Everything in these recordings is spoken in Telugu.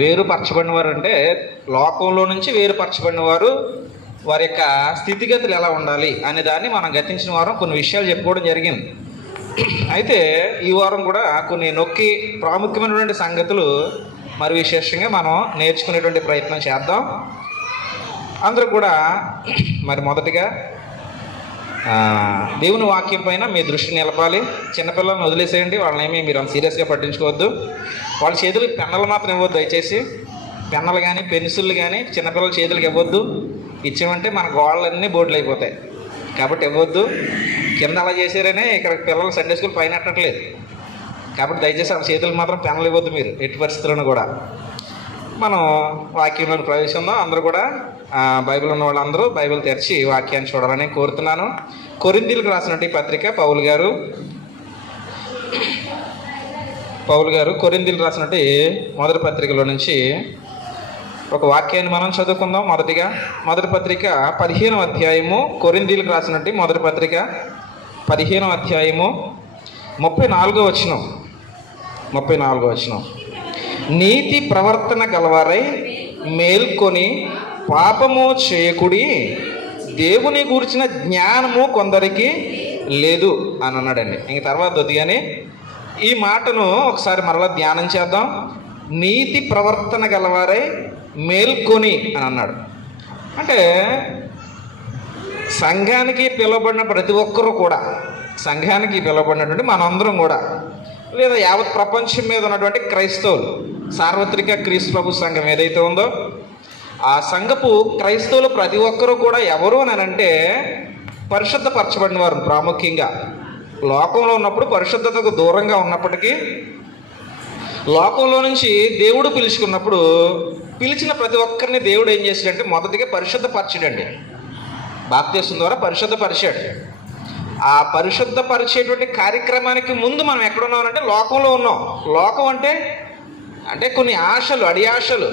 వేరుపరచబడిన వారు అంటే లోకంలో నుంచి వేరుపరచబడిన వారు వారి యొక్క స్థితిగతులు ఎలా ఉండాలి అనే దాన్ని మనం గతించిన వారం కొన్ని విషయాలు చెప్పుకోవడం జరిగింది. అయితే ఈ వారం కూడా కొన్ని నొక్కి ప్రాముఖ్యమైనటువంటి సంగతులు మరి విశేషంగా మనం నేర్చుకునేటువంటి ప్రయత్నం చేద్దాం. అందరూ కూడా మరి మొదటిగా దేవుని వాక్యం పైన మీ దృష్టి నిలపాలి. చిన్నపిల్లలను వదిలేసేయండి, వాళ్ళనేమి మీరు అంత సీరియస్గా పట్టించుకోవద్దు. వాళ్ళ చేతులకి పెన్నులు మాత్రం ఇవ్వద్దు దయచేసి. పెన్నులు కానీ పెన్సిళ్ళు కానీ చిన్నపిల్లల చేతులకి ఇవ్వద్దు. ఇచ్చామంటే మన గోళ్ళన్నీ బోర్డులు అయిపోతాయి కాబట్టి ఇవ్వద్దు. కింద అలా చేశారనే ఇక్కడ పిల్లలు సండే స్కూల్ పైన ఎట్టట్లేదు కాబట్టి దయచేసి వాళ్ళ చేతులకు మాత్రం పెన్నులు ఇవ్వద్దు మీరు ఎట్టి పరిస్థితులను కూడా. మనం వాక్యంలోని ప్రవేశిందాం. అందరూ కూడా బైబిల్ ఉన్న వాళ్ళందరూ బైబిల్ తెరిచి వాక్యాన్ని చూడాలని కోరుతున్నాను. కొరింథీయులకు రాసినటువంటి పత్రిక పౌలు గారు కొరింథీయులకు రాసినటువంటి మొదటి పత్రికలో నుంచి ఒక వాక్యాన్ని మనం చదువుకుందాం. మొదటి పత్రిక 15వ అధ్యాయము, కొరింథీయులకు రాసినటువంటి మొదటి పత్రిక 15వ అధ్యాయము 34వ వచనం. నీతి ప్రవర్తన గలవారై మేల్కొని పాపము చేయకుడి, దేవుని గురించిన జ్ఞానము కొందరికి లేదు అని అన్నాడండి. ఇంక తర్వాత వద్దుగానే ఈ మాటను ఒకసారి మరలా ధ్యానం చేద్దాం. నీతి ప్రవర్తన గలవారై మేల్కొని అని అన్నాడు. అంటే సంఘానికి పిలువబడిన ప్రతి ఒక్కరూ కూడా, సంఘానికి పిలువబడినటువంటి మనందరం కూడా, లేదా యావత్ ప్రపంచం మీద ఉన్నటువంటి క్రైస్తవులు, సార్వత్రిక క్రీస్తు ప్రభు సంఘం ఏదైతే ఉందో ఆ సంఘపు క్రైస్తవులు ప్రతి ఒక్కరూ కూడా ఎవరు అని అంటే పరిశుద్ధపరచబడిన వారు. ప్రాముఖ్యంగా లోకంలో ఉన్నప్పుడు పరిశుద్ధతకు దూరంగా ఉన్నప్పటికీ లోకంలో నుంచి దేవుడు పిలుచుకున్నప్పుడు పిలిచిన ప్రతి ఒక్కరిని దేవుడు ఏం చేశాడంటే మొదటిగా పరిశుద్ధపరచాడండి. బాప్తిస్మం ద్వారా పరిశుద్ధపరిచాడు. ఆ పరిశుద్ధపరిచేటువంటి కార్యక్రమానికి ముందు మనం ఎక్కడున్నామంటే లోకంలో ఉన్నాం. లోకం అంటే కొన్ని ఆశలు, అడియాశలు,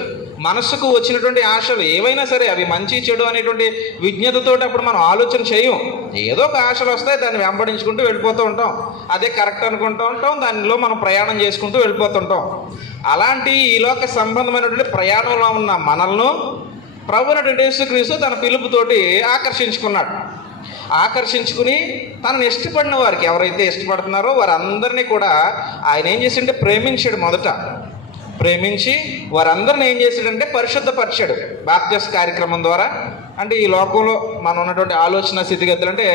మనసుకు వచ్చినటువంటి ఆశలు ఏవైనా సరే, అవి మంచి చెడు అనేటువంటి విజ్ఞతతో అప్పుడు మనం ఆలోచన చేయం. ఏదో ఒక ఆశలు వస్తాయి, దాన్ని వెంబడించుకుంటూ వెళ్ళిపోతూ ఉంటాం. అదే కరెక్ట్ అనుకుంటూ ఉంటాం, దానిలో మనం ప్రయాణం చేసుకుంటూ వెళ్ళిపోతుంటాం. అలాంటి ఈలోక సంబంధమైనటువంటి ప్రయాణంలో ఉన్న మనల్ని ప్రభువైనటువంటి యేసుక్రీస్తు తన పిలుపుతోటి ఆకర్షించుకుని తనను ఇష్టపడిన వారికి, ఎవరైతే ఇష్టపడుతున్నారో వారందరినీ కూడా ఆయన ఏం చేసిండే ప్రేమించాడు. మొదట ప్రేమించి వారందరిని ఏం చేశాడంటే పరిశుద్ధపరిచాడు బాప్తిస్మ కార్యక్రమం ద్వారా. అంటే ఈ లోకంలో మనం ఉన్నటువంటి ఆలోచన స్థితిగతులు అంటే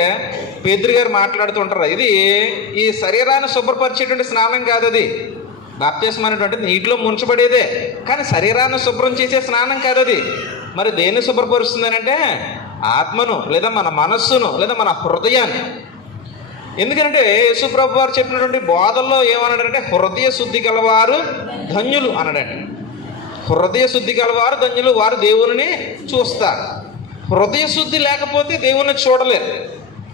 పేతురు గారు మాట్లాడుతూ ఉంటారు, ఇది ఈ శరీరాన్ని శుభ్రపరిచేటువంటి స్నానం కాదు. అది బాప్తిస్మ అనేటువంటిది నీటిలో ముంచబడేదే, కానీ శరీరాన్ని శుభ్రం చేసే స్నానం కాదు అది. మరి దేన్ని శుభ్రపరుస్తుంది అంటే ఆత్మను, లేదా మన మనస్సును, లేదా మన హృదయాన్ని. ఎందుకంటే యేసుప్రభు వారు చెప్పినటువంటి బోధల్లో ఏమన్నాడంటే హృదయ శుద్ధి గలవారు ధన్యులు అన్నాడండి. హృదయ శుద్ధి గలవారు ధన్యులు, వారు దేవుని చూస్తారు. హృదయ శుద్ధి లేకపోతే దేవుని చూడలేరు.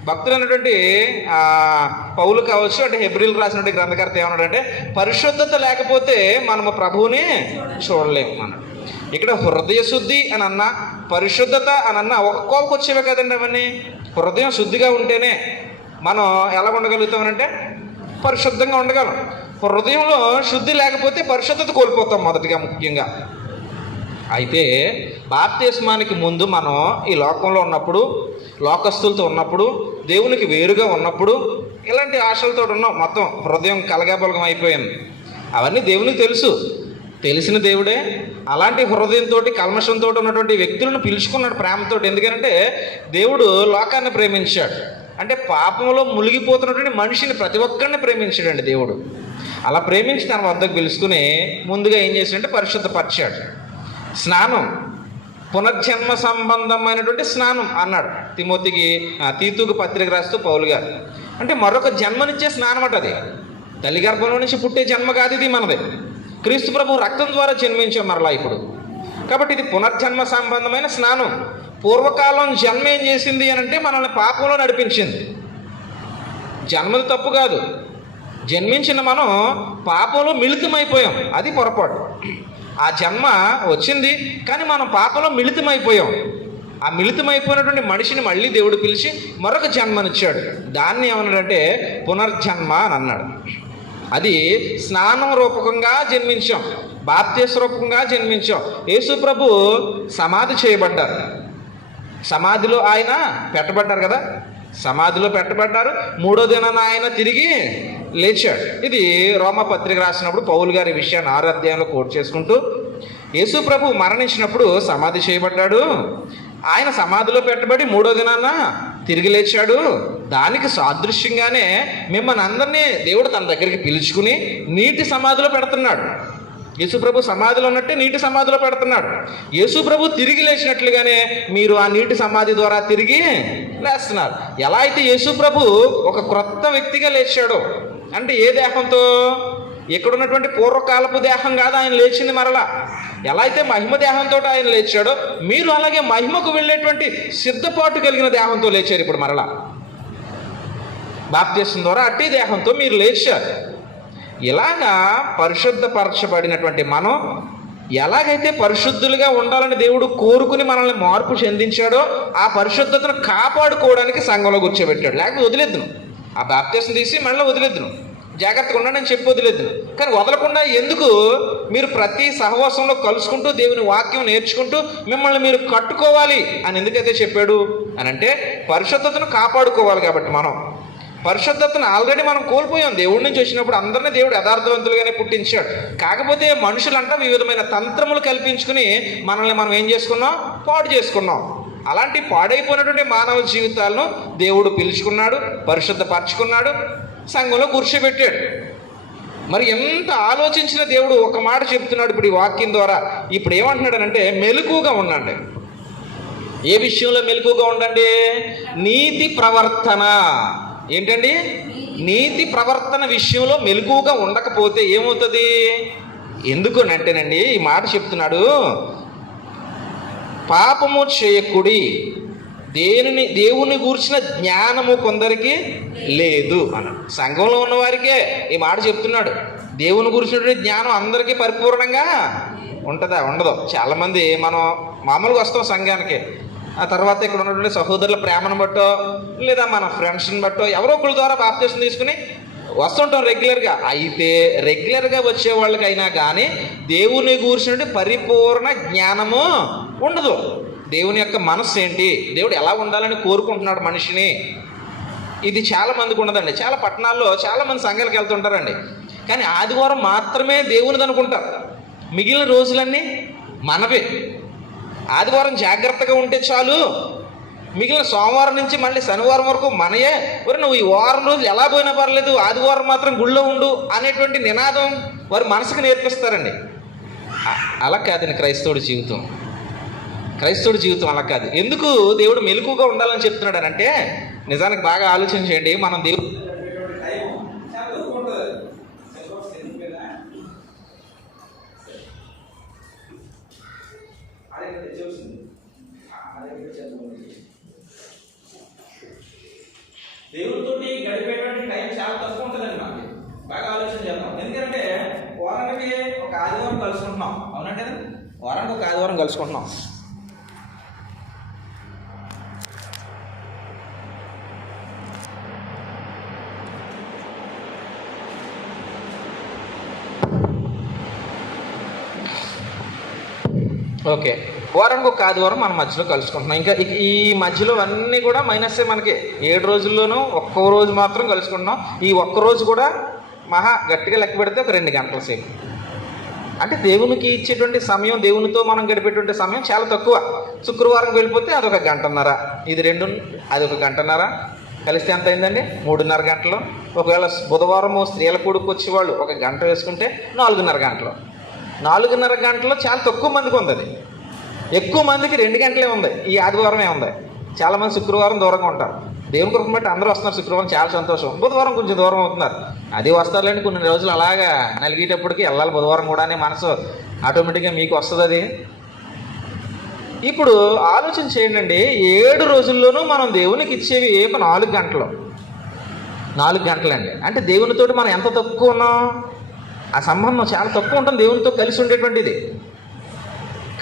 భక్తులు అన్నటువంటి పౌలు కావచ్చు, అంటే హెబ్రీలు రాసినటువంటి గ్రంథకర్త ఏమన్నాడంటే పరిశుద్ధత లేకపోతే మనము ప్రభువుని చూడలేము అన్నాడు. ఇక్కడ హృదయ శుద్ధి అని అన్నా, పరిశుద్ధత అని అన్నా ఒక్కొక్కరికి వచ్చేవే కదండి అవన్నీ. హృదయం శుద్ధిగా ఉంటేనే మనం ఎలా ఉండగలుగుతామనంటే పరిశుద్ధంగా ఉండగలం. హృదయంలో శుద్ధి లేకపోతే పరిశుద్ధత కోల్పోతాం మొదటిగా, ముఖ్యంగా. అయితే బాప్తిస్మానికి ముందు మనం ఈ లోకంలో ఉన్నప్పుడు, లోకస్తులతో ఉన్నప్పుడు, దేవునికి వేరుగా ఉన్నప్పుడు ఇలాంటి ఆశలతో ఉన్నాం. మొత్తం హృదయం కలగాబలగం అయిపోయింది. అవన్నీ దేవునికి తెలిసిన దేవుడే అలాంటి హృదయంతో, కల్మషంతో ఉన్నటువంటి వ్యక్తులను పిలుచుకున్నాడు ప్రేమతో. ఎందుకంటే దేవుడు లోకాన్ని ప్రేమించాడు. అంటే పాపంలో మునిగిపోతున్నటువంటి మనిషిని, ప్రతి ఒక్కరిని ప్రేమించాడండి దేవుడు. అలా ప్రేమించి తన వద్దకు పిలుచుకుని ముందుగా ఏం చేశాడంటే పరిశుద్ధపరిచాడు. స్నానం, పునర్జన్మ సంబంధమైనటువంటి స్నానం అన్నాడు తీతుకు పత్రిక రాస్తూ పౌలు గారు. అంటే మరొక జన్మనిచ్చే స్నానం అట అది. తల్లి గర్భంలో నుంచి పుట్టే జన్మ కాదు ఇది మనది. క్రీస్తు ప్రభు రక్తం ద్వారా జన్మించాం మరలా ఇప్పుడు. కాబట్టి ఇది పునర్జన్మ సంబంధమైన స్నానం. పూర్వకాలం జన్మ ఏం చేసింది అని అంటే మనల్ని పాపంలో నడిపించింది. జన్మది తప్పు కాదు, జన్మించిన మనం పాపంలో మిళితమైపోయాం, అది పొరపాటు. ఆ జన్మ వచ్చింది కానీ మనం పాపంలో మిళితమైపోయాం. ఆ మిళితమైపోయినటువంటి మనిషిని మళ్ళీ దేవుడు పిలిచి మరొక జన్మనిచ్చాడు. దాన్ని ఏమన్నాడంటే పునర్జన్మ అని అన్నాడు. అది స్నానం రూపకంగా జన్మించాం, బాప్తిస్మ రూపకంగా జన్మించాం. యేసు ప్రభు సమాధి చేయబడ్డారు, సమాధిలో ఆయన పెట్టబడ్డారు కదా, సమాధిలో పెట్టబడ్డారు. 3వ దినాన ఆయన తిరిగి లేచాడు. ఇది రోమపత్రిక రాసినప్పుడు పౌలు గారి విషయాన్ని 6వ అధ్యాయంలో కోట్ చేసుకుంటూ, యేసు ప్రభు మరణించినప్పుడు సమాధి చేయబడ్డాడు, ఆయన సమాధిలో పెట్టబడి 3వ దినాన తిరిగి లేచాడు. దానికి సాదృశ్యంగానే మిమ్మల్ని అందరినీ దేవుడు తన దగ్గరికి పిలుచుకుని నీటి సమాధిలో పెడుతున్నాడు. యేసుప్రభు సమాధిలో ఉన్నట్టే నీటి సమాధిలో పెడుతున్నాడు. యేసుప్రభు తిరిగి లేచినట్లుగానే మీరు ఆ నీటి సమాధి ద్వారా తిరిగి లేస్తున్నారు. ఎలా అయితే యేసుప్రభు ఒక క్రొత్త వ్యక్తిగా లేచాడో, అంటే ఏ దేహంతో, ఇక్కడ ఉన్నటువంటి పూర్వకాలపు దేహం కాదు ఆయన లేచింది మరలా. ఎలా అయితే మహిమ దేహంతో ఆయన లేచాడో, మీరు అలాగే మహిమకు వెళ్ళేటువంటి సిద్ధపాటు కలిగిన దేహంతో లేచారు ఇప్పుడు మరలా. బాప్తిస్మం ద్వారా అట్టి దేహంతో మీరు లేచారు. ఇలాగా పరిశుద్ధపరచబడినటువంటి మనం ఎలాగైతే పరిశుద్ధులుగా ఉండాలని దేవుడు కోరుకుని మనల్ని మార్పు చెందించాడో, ఆ పరిశుద్ధతను కాపాడుకోవడానికి సంఘంలో కూర్చోబెట్టాడు. లేకపోతే వదిలేద్దును, ఆ బాప్తిస్మం తీసి మళ్ళీ వదిలేద్దును, జాగ్రత్తగా ఉండండి చెప్పి వదిలేద్దును. కానీ వదలకుండా ఎందుకు మీరు ప్రతి సహవాసంలో కలుసుకుంటూ దేవుని వాక్యం నేర్చుకుంటూ మిమ్మల్ని మీరు కట్టుకోవాలి అని ఎందుకైతే చెప్పాడు అని అంటే, పరిశుద్ధతను కాపాడుకోవాలి. కాబట్టి మనం పరిశుద్ధతను ఆల్రెడీ మనం కోల్పోయాం. దేవుడి నుంచి వచ్చినప్పుడు అందరినీ దేవుడు యథార్థవంతులుగానే పుట్టించాడు. కాకపోతే మనుషులంతా వివిధమైన తంత్రములు కల్పించుకుని మనల్ని మనం ఏం చేసుకున్నాం, పాడు చేసుకున్నాం. అలాంటి పాడైపోయినటువంటి మానవ జీవితాలను దేవుడు పిలుచుకున్నాడు, పరిశుద్ధపరచుకున్నాడు, సంఘంలో కూర్చోబెట్టాడు. మరి ఎంత ఆలోచించిన దేవుడు ఒక మాట చెప్తున్నాడు ఇప్పుడు ఈ వాక్యం ద్వారా. ఇప్పుడు ఏమంటున్నాడనంటే, మెలకుగా ఉండండి. ఏ విషయంలో మెలకుగా ఉండండి? నీతి ప్రవర్తన. ఏంటండి? నీతి ప్రవర్తన విషయంలో మెలకుగా ఉండకపోతే ఏమవుతుంది? ఎందుకు అంటేనండి, ఈ మాట చెప్తున్నాడు, పాపము చేయకుడి, దేవుని గూర్చిన జ్ఞానము కొందరికి లేదు అన్నాడు. సంఘంలో ఉన్న వారికే ఈ మాట చెప్తున్నాడు. దేవుని గురించినటువంటి జ్ఞానం అందరికీ పరిపూర్ణంగా ఉంటుందా? ఉండదు. చాలామంది మనం మామూలుగా వస్తాం సంఘానికి, ఆ తర్వాత ఇక్కడ ఉన్నటువంటి సహోదరుల ప్రేమను బట్టో లేదా మన ఫ్రెండ్స్ని బట్టో ఎవరో ఒకరి ద్వారా బాప్తిస్మం తీసుకుని వస్తుంటాం రెగ్యులర్గా. అయితే రెగ్యులర్గా వచ్చే వాళ్ళకైనా కానీ దేవుని గురించినటువంటి పరిపూర్ణ జ్ఞానము ఉండదు. దేవుని యొక్క మనస్సు ఏంటి, దేవుడు ఎలా ఉండాలని కోరుకుంటున్నాడు మనిషిని, ఇది చాలా మందికి ఉండదండి. చాలా పట్టణాల్లో చాలామంది సంఘాలకు వెళ్తుంటారండి, కానీ ఆదివారం మాత్రమే దేవునిది అనుకుంటారు, మిగిలిన రోజులన్నీ మనవే. ఆదివారం జాగ్రత్తగా ఉంటే చాలు, మిగిలిన సోమవారం నుంచి మళ్ళీ శనివారం వరకు మనయే. మరి నువ్వు ఈ వారం రోజులు ఎలా పోయినా పర్లేదు, ఆదివారం మాత్రం గుళ్ళో ఉండు అనేటువంటి నినాదం వారి మనసుకు నేర్పిస్తారండి. అలా కాదండి క్రైస్తవుడి జీవితం. క్రైస్తవుడి జీవితం అలా కాదు. ఎందుకు దేవుడు మెలకుగా ఉండాలని చెప్తున్నాడు అని అంటే, నిజానికి బాగా ఆలోచించండి. మనం దేవుడు దేవుడితోటి గడిపేటువంటి టైం చాలా తక్కువ ఉంటుందండి మనకి. బాగా ఆలోచన చేద్దాం. ఎందుకంటే వారానికి ఒక ఆదివారం కలుసుకుంటున్నాం, అవునంటే వారానికి ఒక ఆదివారం కలుసుకుంటున్నాం. ఓకే, వారానికి ఒక ఆదివారం మన మధ్యలో కలుసుకుంటున్నాం. ఇంకా ఈ మధ్యలో అన్నీ కూడా మైనస్సే మనకి. 7 రోజుల్లోనూ ఒక్కో రోజు మాత్రం కలుసుకుంటున్నాం. ఈ ఒక్కరోజు కూడా మహా గట్టిగా లెక్క పెడితే ఒక 2 గంటల సేపు. అంటే దేవునికి ఇచ్చేటువంటి సమయం, దేవునితో మనం గడిపేటువంటి సమయం చాలా తక్కువ. శుక్రవారం వెళ్ళిపోతే అదొక గంటన్నర, ఇది 2, అది ఒక గంటన్నర, కలిస్తే ఎంత అయిందండి? 3.5 గంటలు. ఒకవేళ బుధవారం స్త్రీల కూడుకు వచ్చేవాళ్ళు ఒక గంట వేసుకుంటే 4.5 గంటలు. 4.5 గంటలు చాలా తక్కువ మందికి ఉంది. అది ఎక్కువ మందికి 2 గంటలే ఉంది. ఈ ఆదివారమే ఉంది. చాలామంది శుక్రవారం దూరంగా ఉంటారు. దేవుని కృపను బట్టి అందరూ వస్తున్నారు శుక్రవారం, చాలా సంతోషం. బుధవారం కొంచెం దూరం అవుతున్నారు. అది వస్తారులేండి, కొన్ని రోజులు అలాగా నలిగేటప్పటికి వెళ్ళాలి బుధవారం కూడా అనే మనసు ఆటోమేటిక్గా మీకు వస్తుంది. అది ఇప్పుడు ఆలోచన చేయండి. 7 రోజుల్లోనూ మనం దేవునికి ఇచ్చేవి 4 గంటలు. 4 గంటలండి. అంటే దేవునితోటి మనం ఎంత తక్కువ ఉన్నాం, ఆ సంబంధం చాలా తక్కువ ఉంటుంది దేవునితో కలిసి ఉండేటువంటిది.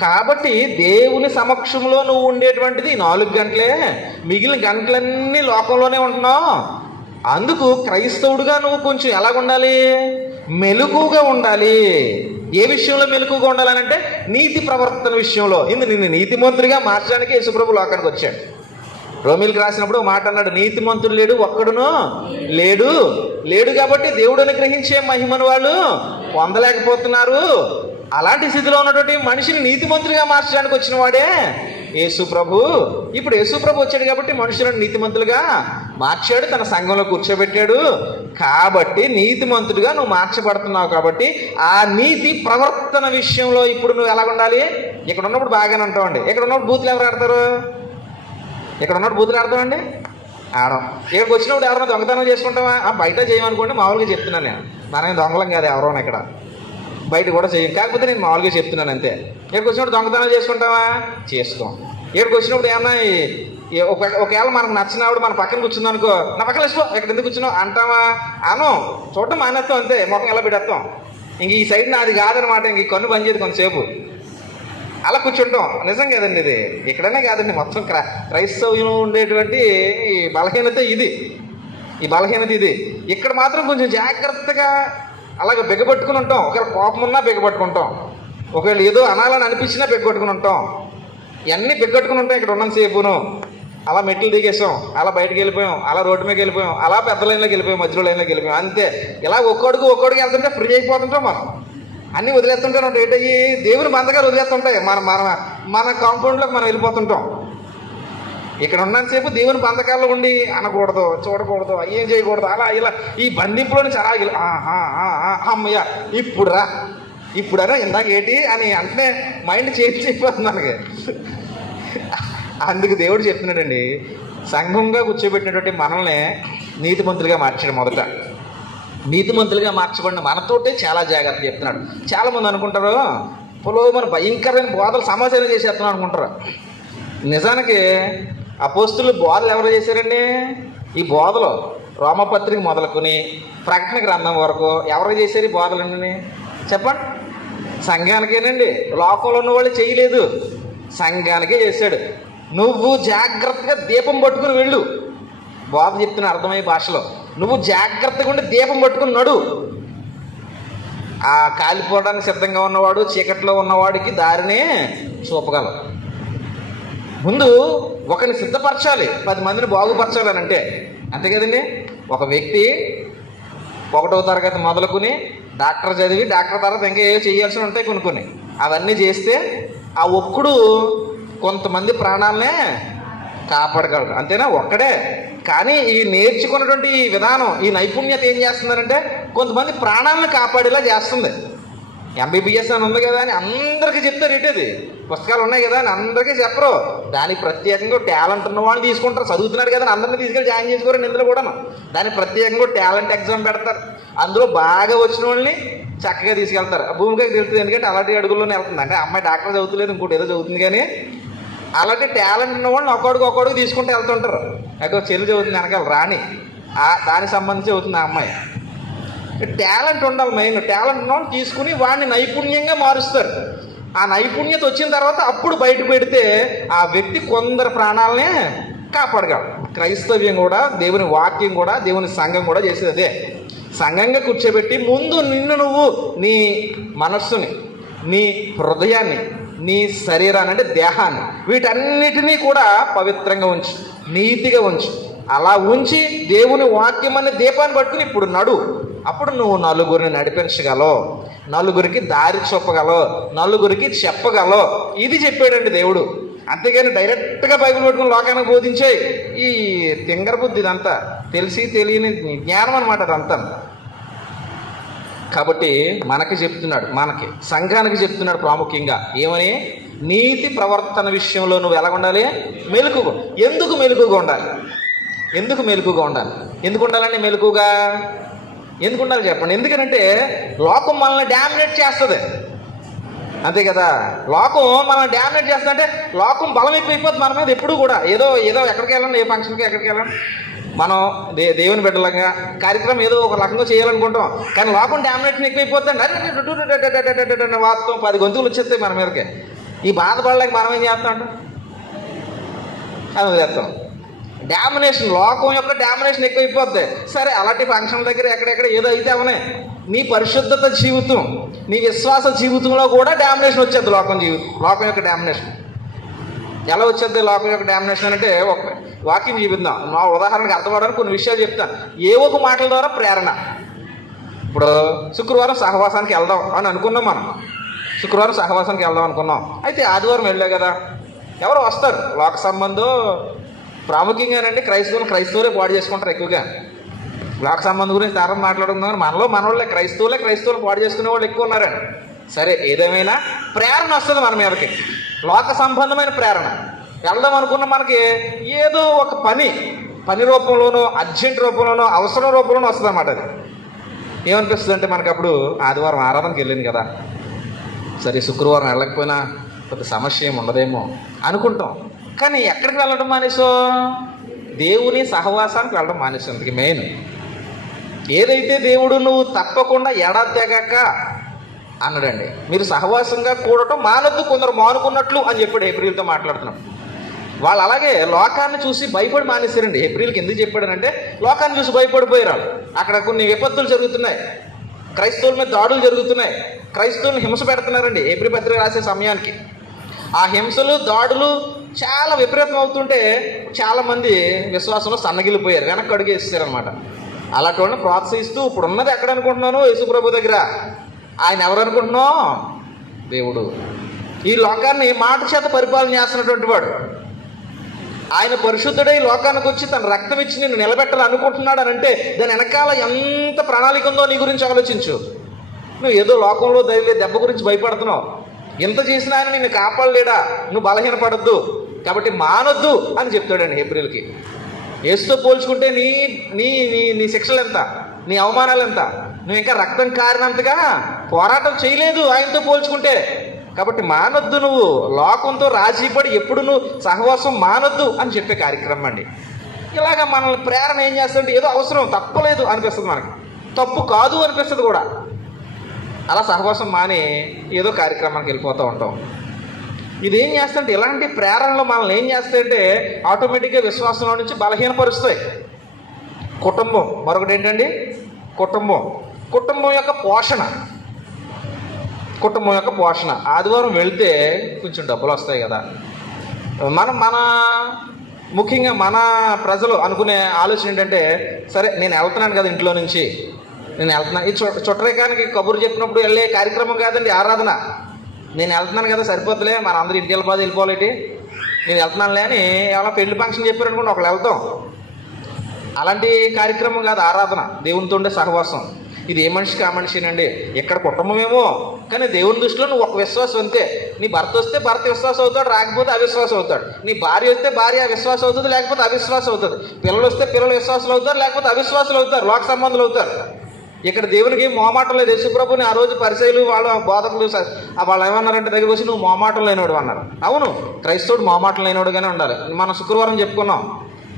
కాబట్టి దేవుని సమక్షంలో నువ్వు ఉండేటువంటిది 4 గంటలే. మిగిలిన గంటలన్నీ లోకంలోనే ఉంటున్నావు. అందుకు క్రైస్తవుడుగా నువ్వు కొంచెం ఎలాగుండాలి? మెలకుగా ఉండాలి. ఏ విషయంలో మెలకుగా ఉండాలనంటే నీతి ప్రవర్తన విషయంలో. నిన్ను నీతిమంతుడిగా మార్చడానికి యేసుప్రభు లోకానికి వచ్చాడు. రోమీలకు రాసినప్పుడు మాట అన్నాడు, నీతిమంతుడు లేడు ఒక్కడును లేడు. లేడు కాబట్టి దేవుడు అనుగ్రహించే మహిమను వాళ్ళు పొందలేకపోతున్నారు. అలాంటి స్థితిలో ఉన్నటువంటి మనిషిని నీతిమంతుడిగా మార్చడానికి వచ్చిన వాడే యేసు ప్రభు. ఇప్పుడు యేసు ప్రభు వచ్చాడు కాబట్టి మనుషులను నీతిమంతులుగా మార్చాడు, తన సంఘంలో కూర్చోబెట్టాడు. కాబట్టి నీతిమంతుడిగా నువ్వు మార్చబడుతున్నావు. కాబట్టి ఆ నీతి ప్రవర్తన విషయంలో ఇప్పుడు నువ్వు ఎలా ఉండాలి? ఇక్కడ ఉన్నప్పుడు బాగానే ఉంటావండి. ఇక్కడ ఉన్నప్పుడు బూతులు ఎవరు ఆడతారు? ఇక్కడ ఉన్నప్పుడు బూతులు ఆడతామండి? ఆడం. ఇక్కడికి వచ్చినప్పుడు ఎవరైనా దొంగతనం చేసుకుంటావా? బయట చేయమనుకోండి, మామూలుగా చెప్తున్నాను నేను. మనమే దొంగలం కాదు ఎవరైనా ఇక్కడ, బయట కూడా చేయం. కాకపోతే నేను మామూలుగా చెప్తున్నాను అంతే. ఇక్కడికి వచ్చినప్పుడు దొంగతనం చేసుకుంటావా? చేసుకోం. ఇక్కడికి వచ్చినప్పుడు ఏమన్నా ఒకవేళ మనకు నచ్చినప్పుడు మన పక్కన కూర్చుందనుకో, నా పక్కన వేసుకో, ఇక్కడ ఎందుకు కూర్చున్నావు అంటావా? అను. చూడటం మానేస్తాం అంతే, ముఖం ఎలా పెట్టేస్తాం. ఇంక ఈ సైడ్ నాది కాదనమాట, ఇంక ఈ కన్ను పనిచేయదు కొంతసేపు, అలా కూర్చుంటాం. నిజం కదండి ఇది. ఇక్కడనే కాదండి, మొత్తం క్రైస్తవులు ఉండేటువంటి ఈ బలహీనత ఇది. ఈ బలహీనత ఇది. ఇక్కడ మాత్రం కొంచెం జాగ్రత్తగా అలాగ బిగబట్టుకుని ఉంటాం. ఒకవేళ కోపం ఉన్నా బిగబట్టుకుంటాం, ఒకవేళ ఏదో అనాలని అనిపించినా బిగబట్టుకుని ఉంటాం. ఇవన్నీ బిగ్గట్టుకుని ఉంటాం ఇక్కడ ఉన్నంతసేపును. అలా మెట్లు దిగేసాం, అలా బయటకు వెళ్ళిపోయాం, అలా రోడ్డు మీద వెళ్ళిపోయాం, అలా పెద్ద లైన్లోకి వెళ్ళిపోయాం, మధ్యలో లైన్లోకి వెళ్ళిపోయాం. అంతే. ఇలా ఒక్కొడుకు వెళ్తుంటే ఫ్రీ అయిపోతుంటాం. మనం అన్నీ వదిలేస్తుంటే ఏంటయ్యి దేవుని బంధకాలు వదిలేస్తుంటాయి. మన కాంపౌండ్లోకి మనం వెళ్ళిపోతుంటాం. ఇక్కడ ఉన్నంతసేపు దేవుని బంధకాల్లో ఉండి అనకూడదు, చూడకూడదు, ఏం చేయకూడదు, అలా ఇలా ఈ బంధింపులో నుంచి అలా అమ్మయ్య ఇప్పుడరా ఇందాక ఏంటి అని అంటే మైండ్ చేంజ్ అయిపోతుంది మనకి. అందుకు దేవుడు చెప్తున్నాడండి, సంఘంగా కూర్చోబెట్టినటువంటి మనల్ని నీతిమంతులుగా మార్చాడు. మొదట నీతిమంతులుగా మార్చబడిన మనతోటే చాలా జాగ్రత్త చెప్తున్నాడు. చాలామంది అనుకుంటారు మన భయంకరమైన బోధలు సమాచారం చేసేస్తున్నాం అనుకుంటారు. నిజానికి అపోస్తులు బోధలు ఎవరు చేశారండి? ఈ బోధలు రోమపత్రిక మొదలుకొని ప్రకటన గ్రంథం వరకు ఎవరు చేశారు ఈ బోధలన్నీ? చెప్పండి. సంఘానికేనండి. లోకంలో ఉన్న వాళ్ళు చేయలేదు, సంఘానికే చేశాడు. నువ్వు జాగ్రత్తగా దీపం పట్టుకుని వెళ్ళు. బోధ చెప్తున్న అర్థమయ్యే భాషలో నువ్వు జాగ్రత్తగా ఉండి దీపం పట్టుకుని నడు. ఆ కాలిపోవడానికి సిద్ధంగా ఉన్నవాడు, చీకట్లో ఉన్నవాడికి దారినే చూపగలవు. ముందు ఒకరిని సిద్ధపరచాలి, 10 మందిని బాగుపరచాలి అని అంటే. అంతే కదండి. ఒక వ్యక్తి 1వ తరగతి మొదలుకొని డాక్టర్ చదివి డాక్టర్ తర్వాత ఇంకా ఏ చేయాల్సి ఉంటాయి కొన్ని అవన్నీ చేస్తే ఆ ఒక్కడు కొంతమంది ప్రాణాలనే కాపాడగలడు. అంతేనా? ఒక్కడే. కానీ ఈ నేర్చుకున్నటువంటి ఈ విధానం, ఈ నైపుణ్యత ఏం చేస్తుందంటే కొంతమంది ప్రాణాలను కాపాడేలా చేస్తుంది. ఎంబీబీఎస్ అని ఉంది కదా అని అందరికీ చెప్తారు. ఏంటది? పుస్తకాలు ఉన్నాయి కదా అని అందరికీ చెప్పరు. దానికి ప్రత్యేకంగా టాలెంట్ ఉన్న వాళ్ళని తీసుకుంటారు. చదువుతున్నాడు కదా అని అందరినీ తీసుకెళ్ళి జాయిన్ చేసుకోరు. ఇందులో కూడా దానికి ప్రత్యేకంగా టాలెంట్ ఎగ్జామ్ పెడతారు. అందులో బాగా వచ్చిన వాళ్ళని చక్కగా తీసుకెళ్తారు. భూమికకి తెలుస్తుంది, ఎందుకంటే అలాంటి అడుగుల్లోనే వెళ్తుంది. అంటే అమ్మాయి డాక్టర్ చదువుతలేదు, ఇంకోటి ఏదో చదువుతుంది, కానీ అలాంటి టాలెంట్ ఉన్న వాళ్ళని ఒక్కొక్కడికి తీసుకుంటూ వెళ్తుంటారు. అక్కడ చెల్లి చదువుతుంది వెనకాల రాణి, దానికి సంబంధించి చదువుతుంది ఆ అమ్మాయి. టాలెంట్ ఉండాలి. మెయిన్ టాలెంట్ ఉన్న వాళ్ళు తీసుకుని వాడిని నైపుణ్యంగా మారుస్తారు. ఆ నైపుణ్యత వచ్చిన తర్వాత అప్పుడు బయట పెడితే ఆ వ్యక్తి కొందరు ప్రాణాలనే కాపాడగలడు. క్రైస్తవ్యం కూడా, దేవుని వాక్యం కూడా, దేవుని సంఘం కూడా చేసేది అదే. సంఘంగా కూర్చోబెట్టి ముందు నిన్ను నువ్వు నీ మనస్సుని, నీ హృదయాన్ని, నీ శరీరాన్ని అంటే దేహాన్ని, వీటన్నిటినీ కూడా పవిత్రంగా ఉంచు, నీతిగా ఉంచు. అలా ఉంచి దేవుని వాక్యం అనే దీపాన్ని పట్టుకుని ఇప్పుడు నడు. అప్పుడు నువ్వు నలుగురిని నడిపించగలవు, నలుగురికి దారి చూపగలవు, నలుగురికి చెప్పగలవు. ఇది చెప్పాడండి దేవుడు. అంతేగాని డైరెక్ట్గా బైబిల్ పట్టుకుని లోకానికి బోధించాయి ఈ తింగర బుద్ధి. ఇదంతా తెలిసి తెలియని జ్ఞానం అనమాట అదంతా. కాబట్టి మనకి చెప్తున్నాడు, మనకి సంఘానికి చెప్తున్నాడు ప్రాముఖ్యంగా ఏమని? నీతి ప్రవర్తన విషయంలో నువ్వు ఎలా ఉండాలి? మెలకుగా. ఎందుకు మెలకుగా ఉండాలి? ఎందుకు మెలకుగా ఉండాలి? ఎందుకు ఉండాలండి మెలకుగా? ఎందుకు ఉండాలి చెప్పండి. ఎందుకనంటే లోకం మనల్ని డామినేట్ చేస్తుంది. అంతే కదా. లోకం మనల్ని డామినేట్ చేస్తుంది. అంటే లోకం బలం ఎక్కువైపోతుంది మన మీద ఎప్పుడు కూడా. ఏదో ఎక్కడికి వెళ్ళండి, ఏ ఫంక్షన్కి ఎక్కడికి వెళ్ళండి, మనం దేవుని బిడ్డలంగా కార్యక్రమం ఏదో ఒక రకంగా చేయాలనుకుంటాం, కానీ లోకం డామినేషన్ ఎక్కువైపోతుంది. అరే వాస్తవం 10 గొంతులు వచ్చేస్తాయి మన మీదకి. ఈ బాధపడలేక మనం ఏం చేస్తాం అంటే అది చేస్తాం. డామినేషన్, లోకం యొక్క డామినేషన్ ఎక్కువైపోద్ది. సరే, అలాంటి ఫంక్షన్ దగ్గర ఎక్కడెక్కడ ఏదో అయితే అవనే, నీ పరిశుద్ధత జీవితం, నీ విశ్వాస జీవితంలో కూడా డామినేషన్ వచ్చేది. లోకం యొక్క డామినేషన్ ఎలా వచ్చేది? లోకం యొక్క డామినేషన్ అంటే ఒక వాక్యం చూపిద్దాం. నా ఉదాహరణకు అర్థమవడానికి కొన్ని విషయాలు చెప్తాను. ఏ ఒక మాటల ద్వారా ప్రేరణ. ఇప్పుడు శుక్రవారం సహవాసానికి వెళ్దాం అని అనుకున్నాం. మనం శుక్రవారం సహవాసానికి వెళ్దాం అనుకున్నాం. అయితే ఆదివారం వెళ్ళే కదా, ఎవరు వస్తారు? లోక సంబంధం ప్రాముఖ్యంగానండి క్రైస్తవులే పాడు చేసుకుంటారు ఎక్కువగా. లోక సంబంధం గురించి తరం మాట్లాడుకుందాం. మనోళ్ళే క్రైస్తవులు పాడు చేసుకునే వాళ్ళు ఎక్కువ ఉన్నారండి. సరే, ఏదేమైనా ప్రేరణ వస్తుంది మన మీదకి, లోక సంబంధమైన ప్రేరణ. వెళ్దాం అనుకున్న మనకి ఏదో ఒక పని రూపంలోనో, అర్జెంట్ రూపంలోనో, అవసరం రూపంలోనో వస్తుంది అన్నమాట. అది ఏమనిపిస్తుంది అంటే మనకు అప్పుడు ఆదివారం ఆరాధనకి వెళ్ళింది కదా, సరే శుక్రవారం వెళ్ళకపోయినా పెద్ద సమస్య ఏమి ఉండదేమో అనుకుంటాం. కానీ ఎక్కడికి వెళ్ళడం మానేసో? దేవుని సహవాసానికి వెళ్ళడం మానేసో. అందుకే మెయిన్ ఏదైతే దేవుడు నువ్వు తప్పకుండా ఎడతెగక అన్నాడండి, మీరు సహవాసంగా కూడటం మానొద్దు, కొందరు మానుకున్నట్లు అని చెప్పాడు. ఏప్రిల్తో మాట్లాడుతున్నాం. వాళ్ళు అలాగే లోకాన్ని చూసి భయపడి మానేశారండి. ఏప్రిల్కి ఎందుకు చెప్పాడనంటే లోకాన్ని చూసి భయపడిపోయారు. అక్కడ కొన్ని విపత్తులు జరుగుతున్నాయి, క్రైస్తవుల మీద దాడులు జరుగుతున్నాయి, క్రైస్తవులను హింస పెడుతున్నారండి. ఏప్రిల్ పత్రిక రాసే సమయానికి ఆ హింసలు, దాడులు చాలా విపరీతం అవుతుంటే చాలామంది విశ్వాసంలో సన్నగిలిపోయారు, వెనక్కి అడుగేస్తారనమాట. అలాంటి వాళ్ళని ప్రోత్సహిస్తూ ఇప్పుడు ఉన్నది ఎక్కడ అనుకుంటున్నాను? యేసుప్రభు దగ్గర. ఆయన ఎవరు అనుకుంటున్నావు? దేవుడు. ఈ లోకాన్ని మాట చేత పరిపాలన చేస్తున్నటువంటి వాడు. ఆయన పరిశుద్ధుడై లోకానికి వచ్చి తన రక్తం ఇచ్చి నిన్ను నిలబెట్టాలనుకుంటున్నాడు అని అంటే దాని వెనకాల ఎంత ప్రణాళిక ఉందో నీ గురించి ఆలోచించు. నువ్వు ఏదో లోకంలో దెబ్బ గురించి భయపడుతున్నావు. ఎంత చేసినా ఆయన నిన్ను కాపాడలేడా? నువ్వు బలహీనపడద్దు, కాబట్టి మానొద్దు అని చెప్తాడండి ఏప్రిల్కి. యేసుతో పోల్చుకుంటే నీ నీ నీ శిక్షలు ఎంత, నీ అవమానాలు ఎంత? నువ్వు ఇంకా రక్తం కారినంతగా పోరాటం చేయలేదు ఆయనతో పోల్చుకుంటే. కాబట్టి మానొద్దు, నువ్వు లోకంతో రాజీపడి ఎప్పుడు నువ్వు సహవాసం మానొద్దు అని చెప్పే కార్యక్రమం అండి. ఇలాగ మనల్ని ప్రేరణ ఏం చేస్తుంటే ఏదో అవసరం, తప్పలేదు అనిపిస్తుంది, మనకి తప్పు కాదు అనిపిస్తుంది కూడా. అలా సహవాసం మాని ఏదో కార్యక్రమానికి వెళ్ళిపోతూ ఉంటాం. ఇది ఏం చేస్తుంటే ఇలాంటి ప్రేరణలు మనల్ని ఏం చేస్తాయంటే ఆటోమేటిక్గా విశ్వాసంలో నుంచి బలహీనపరుస్తాయి. కుటుంబం మరొకటి ఏంటండి? కుటుంబం యొక్క పోషణ. ఆదివారం వెళ్తే కొంచెం డబ్బులు వస్తాయి కదా. ముఖ్యంగా మన ప్రజలు అనుకునే ఆలోచన ఏంటంటే, సరే నేను వెళ్తున్నాను కదా ఇంట్లో నుంచి, నేను వెళ్తున్నాను. ఈ చుట్టరికానికి కబురు చెప్పినప్పుడు వెళ్ళే కార్యక్రమం కాదండి ఆరాధన. నేను వెళ్తున్నాను కదా సరిపోతులే, మన అందరూ ఇంటికి వెళ్ళిపోవాలి, నేను వెళ్తున్నానులే అని ఏమైనా పెళ్లి ఫంక్షన్ చెప్పారనుకోండి, ఒకళ్ళు వెళ్తాం. అలాంటి కార్యక్రమం కాదు ఆరాధన, దేవునితో ఉండే సహవాసం. ఇది ఏ మనిషికి ఆ మనిషినండి. ఇక్కడ కుటుంబమేమో, కానీ దేవుని దృష్టిలో నువ్వు ఒక విశ్వాసం అంతే. నీ భర్త వస్తే భర్త విశ్వాసం అవుతాడు, రాకపోతే అవిశ్వాసం అవుతాడు. నీ భార్య వస్తే భార్య విశ్వాసం అవుతుంది, లేకపోతే అవిశ్వాసం అవుతుంది. పిల్లలు వస్తే పిల్లలు విశ్వాసాలు అవుతారు, లేకపోతే అవిశ్వాసాలు అవుతారు, లోక సంబంధాలు అవుతారు. ఇక్కడ దేవునికి మోమాటం లేదు. యేసుప్రభుని ఆ రోజు పరిసయ్యులు వాళ్ళ బోధకులు వాళ్ళు ఏమన్నారంటే దగ్గరికి వచ్చి నువ్వు మోమాటం లేనివాడు అన్నారు. అవును, క్రైస్తవుడు మోమాటం లేనివాడుగానే ఉండాలి. మనం శుక్రవారం చెప్పుకున్నాం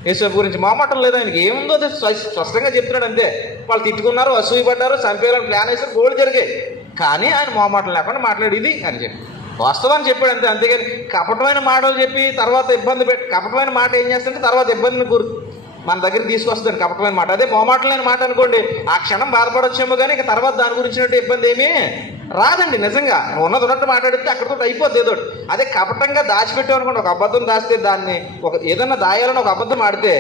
యేసు గురించి. మోమాటం లేదు ఆయనకి, ఏముందో అది స్పష్టంగా చెప్తున్నాడు అంతే. వాళ్ళు తిట్టుకున్నారు, అసూయపడ్డారు, చంపేయాలని ప్లాన్ వేసారు, గోళ్ళు జరిగాయి. కానీ ఆయన మోమాటం లేకుండా మాట్లాడు ఇది అని చెప్పి వాస్తవాన్ని చెప్పాడు అంతే. అంతేగాని కపటమైన మాటలు చెప్పి తర్వాత కపటమైన మాట ఏం చేస్తుంటే తర్వాత ఇబ్బందిని మన దగ్గరికి తీసుకొస్తుంది కపటమైన మాట. అదే మోమాటలేని మాట అనుకోండి, ఆ క్షణం బాధపడొచ్చేమో కానీ ఇక తర్వాత దాని గురించినట్టు ఇబ్బంది ఏమీ రాదండి. నిజంగా ఉన్నట్టు మాట్లాడితే అక్కడితో అయిపోద్ది ఏదో. అదే కపటంగా దాచిపెట్టామనుకోండి, ఒక అబద్ధం దాస్తే దాన్ని ఏదన్నా దాయాలని ఒక అబద్ధం ఆడితే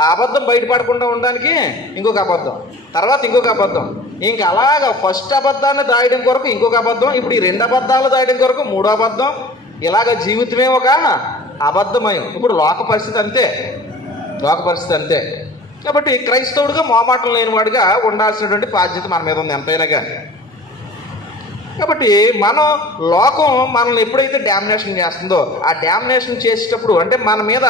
ఆ అబద్ధం బయటపడకుండా ఉండడానికి ఇంకొక అబద్ధం, తర్వాత ఇంకొక అబద్ధం, ఇంకా అలాగా ఫస్ట్ అబద్ధాన్ని దాయడం కొరకు ఇంకొక అబద్ధం, ఇప్పుడు ఈ 2 అబద్ధాలు దాయడం కొరకు 3వ అబద్ధం. ఇలాగ జీవితమే ఒక అబద్ధమయం. ఇప్పుడు లోక పరిస్థితి అంతే. కాబట్టి క్రైస్తవుడిగా మోమాటం లేనివాడిగా ఉండాల్సినటువంటి బాధ్యత మన మీద ఉంది ఎంతైనా కానీ. కాబట్టి లోకం మనల్ని ఎప్పుడైతే డామినేషన్ చేస్తుందో, ఆ డామినేషన్ చేసేటప్పుడు అంటే మన మీద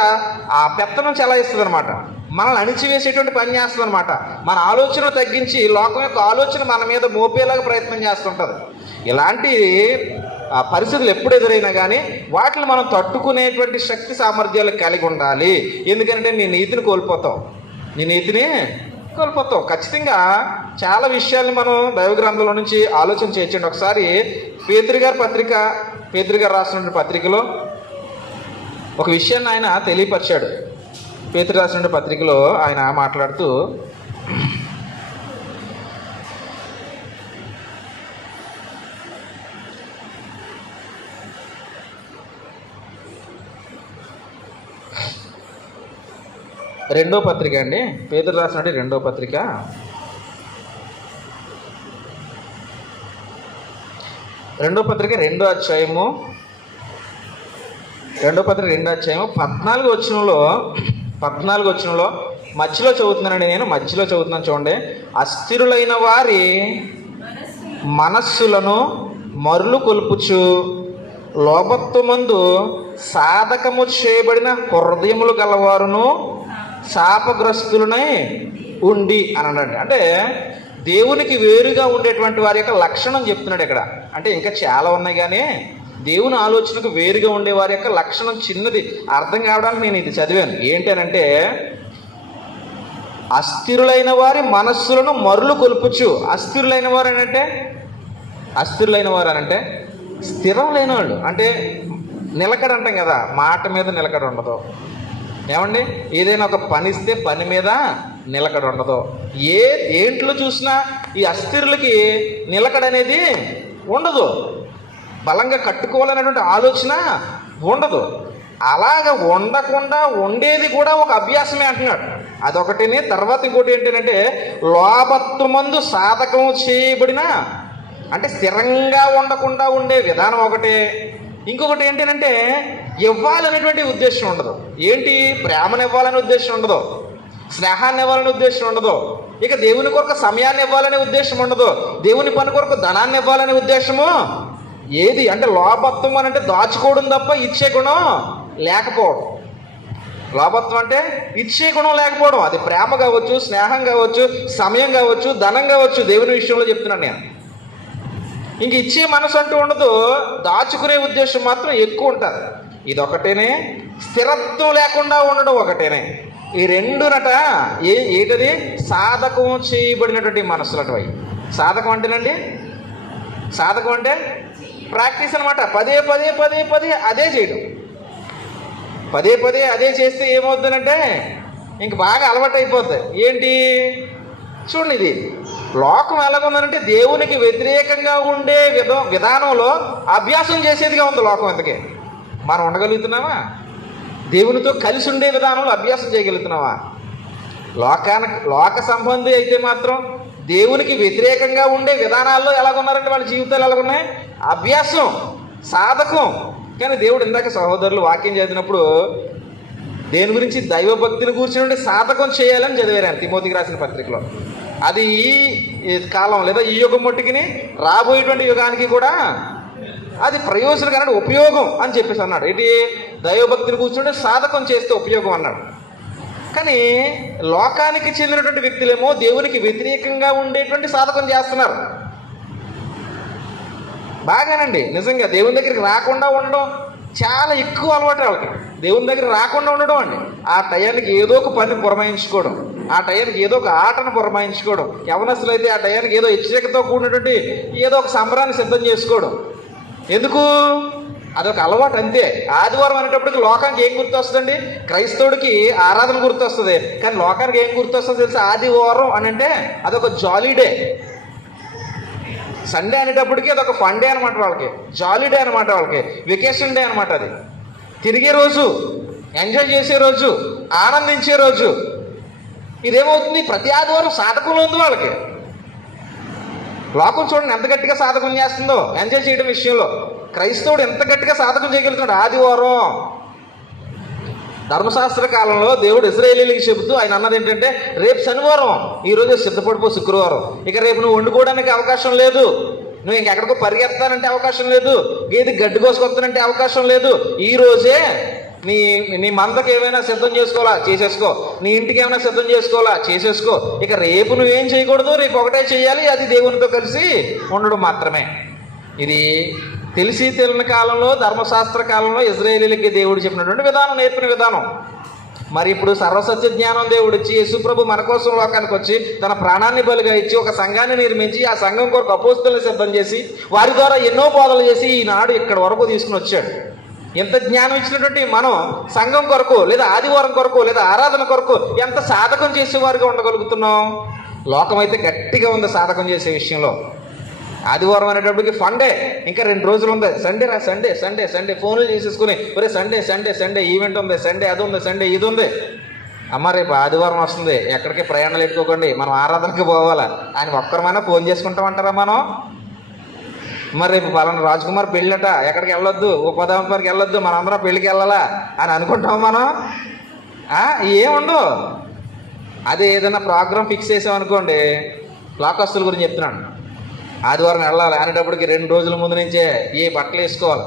ఆ పెత్తనం చెలాయిస్తుంది అనమాట, మనల్ని అణిచివేసేటువంటి పని చేస్తుంది అనమాట. మన ఆలోచన తగ్గించి లోకం యొక్క ఆలోచన మన మీద మోపేలాగా ప్రయత్నం చేస్తుంటుంది. ఇలాంటి పరిస్థితులు ఎప్పుడు ఎదురైనా కానీ వాటిని మనం తట్టుకునేటువంటి శక్తి సామర్థ్యాలు కలిగి ఉండాలి. ఎందుకంటే నీ నీతిని కోల్పోతావు. ఖచ్చితంగా చాలా విషయాల్ని మనం దైవగ్రంథంలో నుంచి ఆలోచన చేయొచ్చండి. ఒకసారి పేతురు గారు రాసిన పత్రికలో ఒక విషయాన్ని ఆయన తెలియపరిచాడు. పేతురు రాసిన పత్రికలో ఆయన మాట్లాడుతూ రెండో పత్రిక అండి, పేతురు రాసిన రెండో పత్రిక రెండో అధ్యాయము 14వ వచనంలో మధ్యలో చదువుతున్నాను చూడండి. అస్థిరులైన వారి మనస్సులను మరులు కొల్పుచు లోభత్వమందు సాధకము చేయబడిన హృదయములు గలవారును శాపగ్రస్తులనై ఉండి అని అన్నాడు. అంటే దేవునికి వేరుగా ఉండేటువంటి వారి యొక్క లక్షణం చెప్తున్నాడు ఇక్కడ. అంటే ఇంకా చాలా ఉన్నాయి, కానీ దేవుని ఆలోచనకు వేరుగా ఉండే వారి యొక్క లక్షణం చిన్నది అర్థం కావడానికి నేను ఇది చదివాను. ఏంటనంటే, అస్థిరులైన వారి మనస్సులను మరులు కొల్పుచు. అస్థిరులైన వారు అనంటే స్థిరం లేని వాళ్ళు, అంటే నిలకడ అంటాం కదా, మాట మీద నిలకడ ఉండదు. ఏమండి, ఏదైనా ఒక పని ఇస్తే పని మీద నిలకడ ఉండదు. ఏంట్లో చూసినా ఈ అస్థిరులకి నిలకడ అనేది ఉండదు. బలంగా కట్టుకోవాలనేటువంటి ఆలోచన ఉండదు. అలాగ ఉండకుండా ఉండేది కూడా ఒక అభ్యాసమే అంటున్నాడు. అదొకటిని. తర్వాత ఇంకోటి ఏంటంటే, లోభత్వమందు సాధకము చేయబడిన, అంటే స్థిరంగా ఉండకుండా ఉండే విధానం ఒకటే. ఇంకొకటి ఏంటంటే, ఇవ్వాలనేటువంటి ఉద్దేశం ఉండదు. ఏంటి, ప్రేమను ఇవ్వాలనే ఉద్దేశం ఉండదు, స్నేహాన్ని ఇవ్వాలనే ఉద్దేశం ఉండదు, ఇక దేవుని కొరకు సమయాన్ని ఇవ్వాలనే ఉద్దేశం ఉండదు, దేవుని పని కొరకు ధనాన్ని ఇవ్వాలనే ఉద్దేశము ఏది అంటే, లోభత్వం అని అంటే దాచుకోవడం తప్ప ఇచ్చే గుణం లేకపోవడం. లోభత్వం అంటే ఇచ్చే గుణం లేకపోవడం. అది ప్రేమ కావచ్చు, స్నేహం కావచ్చు, సమయం కావచ్చు, ధనం కావచ్చు. దేవుని విషయంలో చెప్తున్నాను నేను. ఇంక ఇచ్చే మనసు అంటూ ఉండదు, దాచుకునే ఉద్దేశం మాత్రం ఎక్కువ ఉంటుంది. ఇదొకటేనే. స్థిరత్వం లేకుండా ఉండడం ఒకటేనే. ఈ రెండునట ఏంటది, సాధకం చేయబడినటువంటి మనసులటవి. సాధకం అంటే ప్రాక్టీస్ అనమాట. పదే అదే చేయడం. పదే అదే చేస్తే ఏమవుతుందంటే ఇంక బాగా అలవాటు అయిపోతుంది. ఏంటి చూడండి, ఇది లోకం ఎలాగుందంటే దేవునికి వ్యతిరేకంగా ఉండే విధానంలో అభ్యాసం చేసేదిగా ఉంది లోకం. ఇంతకీ మనం ఉండగలుగుతున్నామా? దేవునితో కలిసి ఉండే విధానంలో అభ్యాసం చేయగలుగుతున్నావా? లోక సంబంధి అయితే మాత్రం దేవునికి వ్యతిరేకంగా ఉండే విధానాల్లో ఎలాగున్నారంటే వాళ్ళ జీవితాలు ఎలాగున్నాయి, అభ్యాసం, సాధకం. కానీ దేవుడు ఇందాక సహోదరులు వాక్యం చదివినప్పుడు దేని గురించి, దైవభక్తిని కూర్చుని సాధకం చేయాలని చదివారు ఆయన తిమోతికి రాసిన పత్రికలో. అది ఈ కాలం లేదా ఈ యుగం మట్టుకిని రాబోయేటువంటి యుగానికి కూడా అది ప్రయోజనకరమైన ఉపయోగం అని చెప్పేసి అన్నాడు. ఏంటి, దైవభక్తిని కూర్చుంటే సాధకం చేస్తే ఉపయోగం అన్నాడు. కానీ లోకానికి చెందినటువంటి వ్యక్తులేమో దేవునికి వ్యతిరేకంగా ఉండేటువంటి సాధకం చేస్తున్నారు. బాగానండి, నిజంగా దేవుని దగ్గరికి రాకుండా ఉండడం చాలా ఎక్కువ అలవాటు వాళ్ళకి. దేవుని దగ్గర రాకుండా ఉండడం అండి, ఆ టయానికి ఏదో ఒక పని పురమాయించుకోవడం, ఆ టయానికి ఏదో ఒక ఆటను పురమాయించుకోవడం, యవనస్తులు అయితే ఆ టయానికి ఏదో హెచ్చరికతో కూడినటువంటి ఏదో ఒక సంబరాన్ని సిద్ధం చేసుకోవడం. ఎందుకు, అదొక అలవాటు అంతే. ఆదివారం అనేటప్పటికి లోకానికి ఏం గుర్తొస్తుందండి? క్రైస్తవుడికి ఆరాధన గుర్తొస్తుంది, కానీ లోకానికి ఏం గుర్తొస్తుంది తెలుసా? ఆదివారం అని అంటే అదొక జాలీ డే. సండే అనేటప్పటికి అదొక ఫన్ డే అనమాట వాళ్ళకి, జాలీ డే అనమాట వాళ్ళకి, వెకేషన్ డే అనమాట. అది తిరిగే రోజు, ఎంజాయ్ చేసే రోజు, ఆనందించే రోజు. ఇదేమవుతుంది, ప్రతి ఆదివారం సాధకంలో ఉంది వాళ్ళకి. లోకం చూడండి ఎంత గట్టిగా సాధకం చేస్తుందో ఎంజాయ్ చేయడం విషయంలో. క్రైస్తవుడు ఎంత గట్టిగా సాధకం చేయగలుగుతున్నాడు ఆదివారం. ధర్మశాస్త్ర కాలంలో దేవుడు ఇశ్రాయేలీయులకు చెబుతూ ఆయన అన్నది ఏంటంటే, రేపు శనివారం, ఈరోజు సిద్ధపడిపో శుక్రవారం, ఇక రేపు నువ్వు వండుకోవడానికి అవకాశం లేదు, నువ్వు ఇంకెక్కడికో పరిగెత్తానంటే అవకాశం లేదు, గేది గడ్డి కోసుకొస్తానంటే అవకాశం లేదు, ఈ రోజే నీ మందకి ఏమైనా సిద్ధం చేసుకోవాలా చేసేసుకో, నీ ఇంటికి ఏమైనా సిద్ధం చేసుకోవాలా చేసేసుకో, ఇక రేపు నువ్వేం చేయకూడదు, రేపు ఒకటే చేయాలి, అది దేవునితో కలిసి ఉండడం మాత్రమే. ఇది తెలిసి తెలియని కాలంలో, ధర్మశాస్త్ర కాలంలో ఇశ్రాయేలీయులకి దేవుడు చెప్పినటువంటి విధానం, నేర్పిన విధానం. మరి ఇప్పుడు సర్వసత్య జ్ఞానం దేవుడు ఇచ్చి, యేసుప్రభు మన కోసం లోకానికి వచ్చి తన ప్రాణాన్ని బలిగా ఇచ్చి ఒక సంఘాన్ని నిర్మించి, ఆ సంఘం కొరకు అపోస్తులను సిద్ధం చేసి, వారి ద్వారా ఎన్నో బోధలు చేసి ఈనాడు ఇక్కడ వరకు తీసుకుని వచ్చాడు. ఎంత జ్ఞానం ఇచ్చినటువంటి మనం సంఘం కొరకు లేదా ఆదివారం కొరకు లేదా ఆరాధన కొరకు ఎంత సాధకం చేసేవారుగా ఉండగలుగుతున్నాం. లోకం అయితే గట్టిగా ఉంది సాధకం చేసే విషయంలో. ఆదివారం అనేటప్పటికి ఫండే, ఇంకా 2 రోజులు ఉంది, సండే రా, సండే సండే సండే ఫోన్లు చేసేసుకుని ఒరే సండే సండే సండే ఈవెంట్ ఉంది, సండే అది ఉంది, సండే ఇది ఉంది. అమ్మ రేపు ఆదివారం వస్తుంది, ఎక్కడికి ప్రయాణాలు పెట్టుకోకండి, మనం ఆరాధనకి పోవాలా ఆయన ఒక్కరమైనా ఫోన్ చేసుకుంటామంటారా మనం? మరి రేపు పలానా రాజ్కుమార్ పెళ్ళట, ఎక్కడికి వెళ్ళొద్దు, ఉపదాంపరికి వెళ్ళొద్దు, మనందరం పెళ్ళికి వెళ్ళాలా అని అనుకుంటాం మనం? ఏముండవు. అదే ఏదైనా ప్రోగ్రామ్ ఫిక్స్ చేసామనుకోండి, లోకస్తుల గురించి చెప్తున్నాను, ఆదివారం వెళ్ళాలి అనేటప్పటికి 2 రోజుల ముందు నుంచే ఏ బట్టలు వేసుకోవాలి,